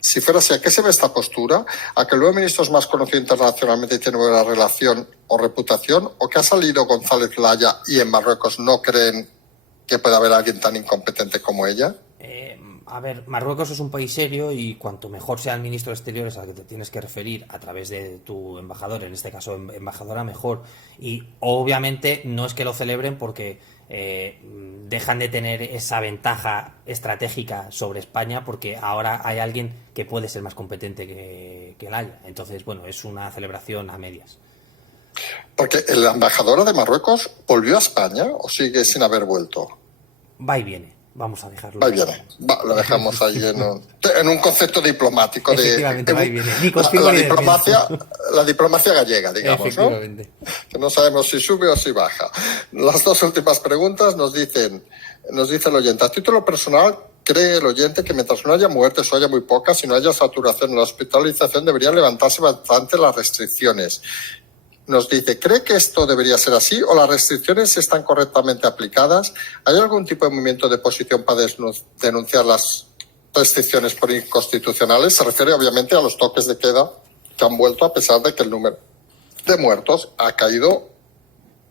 Si fuera así, ¿a qué se ve esta postura? ¿A que el nuevo ministro es más conocido internacionalmente y tiene buena relación o reputación? ¿O que ha salido González Laya y en Marruecos no creen que pueda haber alguien tan incompetente como ella? A ver, Marruecos es un país serio y cuanto mejor sea el ministro de Exteriores al que te tienes que referir a través de tu embajador, en este caso embajadora, mejor. Y obviamente no es que lo celebren porque dejan de tener esa ventaja estratégica sobre España porque ahora hay alguien que puede ser más competente que el haya. Entonces, bueno, es una celebración a medias. Porque el embajador de Marruecos volvió a España o sigue sin haber vuelto. Va y viene. Vamos a dejarlo. Va y viene. Lo dejamos ahí en un concepto diplomático Efectivamente, va y viene. Ni la diplomacia gallega, digamos, ¿no? Que no sabemos si sube o si baja. Las dos últimas preguntas nos dice el oyente. A título personal, ¿cree el oyente que mientras no haya muertes o haya muy pocas y no haya saturación en la hospitalización deberían levantarse bastante las restricciones? Nos dice, ¿cree que esto debería ser así o las restricciones están correctamente aplicadas? ¿Hay algún tipo de movimiento de posición para denunciar las restricciones por inconstitucionales? Se refiere obviamente a los toques de queda que han vuelto a pesar de que el número de muertos ha caído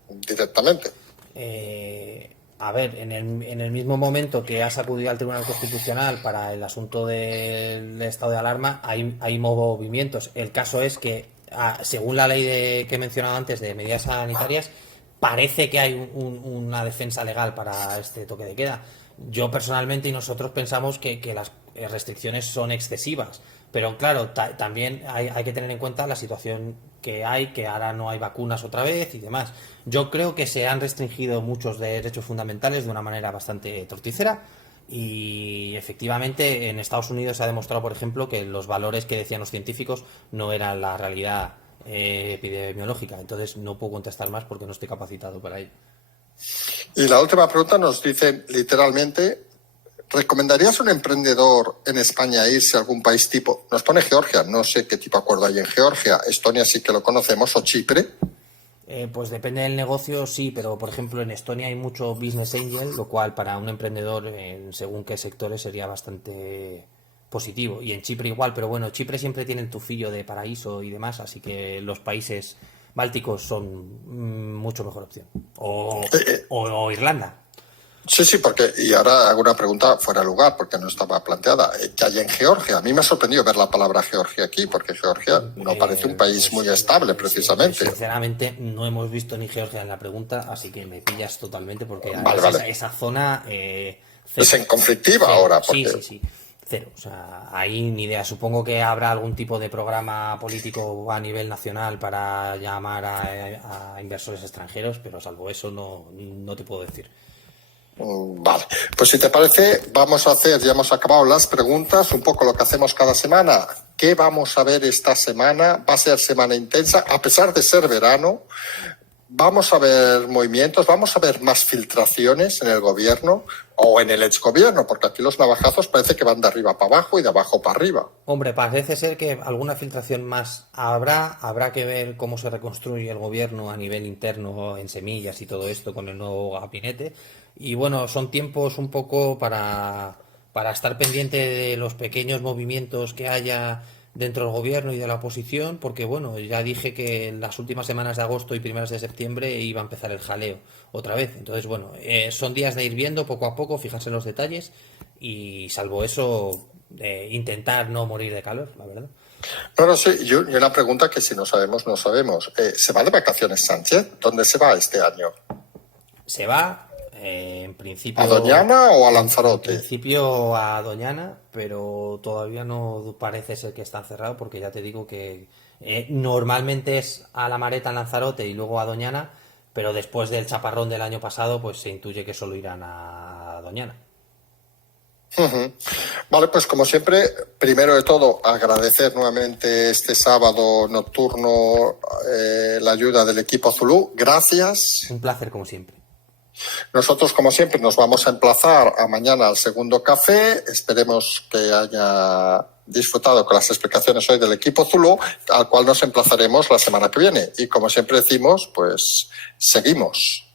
directamente. A ver, en el mismo momento que has acudido al Tribunal Constitucional para el asunto del estado de alarma, hay movimientos. El caso es que según la ley que he mencionado antes de medidas sanitarias, parece que hay una defensa legal para este toque de queda. Yo personalmente y nosotros pensamos que las restricciones son excesivas, pero claro, también hay que tener en cuenta la situación que ahora no hay vacunas otra vez y demás. Yo creo que se han restringido muchos derechos fundamentales de una manera bastante torticera. Y efectivamente en Estados Unidos se ha demostrado, por ejemplo, que los valores que decían los científicos no eran la realidad epidemiológica. Entonces no puedo contestar más porque no estoy capacitado para ello. Y la última pregunta nos dice literalmente, ¿recomendarías a un emprendedor en España irse a algún país tipo, nos pone Georgia, no sé qué tipo de acuerdo hay en Georgia, Estonia sí que lo conocemos, o Chipre? Pues depende del negocio, sí, pero por ejemplo en Estonia hay mucho business angel, lo cual para un emprendedor en según qué sectores sería bastante positivo. Y en Chipre igual, pero bueno, Chipre siempre tiene el tufillo de paraíso y demás, así que los países bálticos son mucho mejor opción. O Irlanda. Sí, porque, y ahora hago una pregunta fuera de lugar, porque no estaba planteada. ¿Qué hay en Georgia? A mí me ha sorprendido ver la palabra Georgia aquí, porque Georgia no parece un país muy estable, precisamente. Sinceramente, no hemos visto ni Georgia en la pregunta, así que me pillas totalmente, porque esa zona... es en conflictiva ahora. Porque... Sí. Cero. O sea, ahí ni idea. Supongo que habrá algún tipo de programa político a nivel nacional para llamar a inversores extranjeros, pero salvo eso no te puedo decir. Vale, pues si te parece, vamos a hacer, ya hemos acabado las preguntas, un poco lo que hacemos cada semana. ¿Qué vamos a ver esta semana? Va a ser semana intensa, a pesar de ser verano. Vamos a ver movimientos, vamos a ver más filtraciones en el gobierno o en el exgobierno, porque aquí los navajazos parece que van de arriba para abajo y de abajo para arriba. Hombre, parece ser que alguna filtración más habrá que ver cómo se reconstruye el gobierno a nivel interno en semillas y todo esto con el nuevo gabinete. Y bueno, son tiempos un poco para estar pendiente de los pequeños movimientos que haya dentro del gobierno y de la oposición, porque bueno, ya dije que en las últimas semanas de agosto y primeras de septiembre iba a empezar el jaleo otra vez. Entonces bueno, son días de ir viendo poco a poco, fijarse en los detalles y salvo eso, intentar no morir de calor, la verdad. No, sí, y una pregunta que si no sabemos, no sabemos. ¿Se va de vacaciones Sánchez? ¿Dónde se va este año? se va, en principio... ¿A Doñana o a En Lanzarote? principio a Doñana, pero todavía no parece ser que están cerrados porque ya te digo que normalmente es a La Mareta en Lanzarote y luego a Doñana, pero después del chaparrón del año pasado pues se intuye que solo irán a Doñana. Ujú. Vale, pues como siempre, primero de todo, agradecer nuevamente este sábado nocturno la ayuda del equipo Zulú. Gracias. Un placer como siempre. Nosotros, como siempre, nos vamos a emplazar a mañana al segundo café. Esperemos que haya disfrutado con las explicaciones hoy del equipo Zulú, al cual nos emplazaremos la semana que viene. Y como siempre decimos, pues seguimos.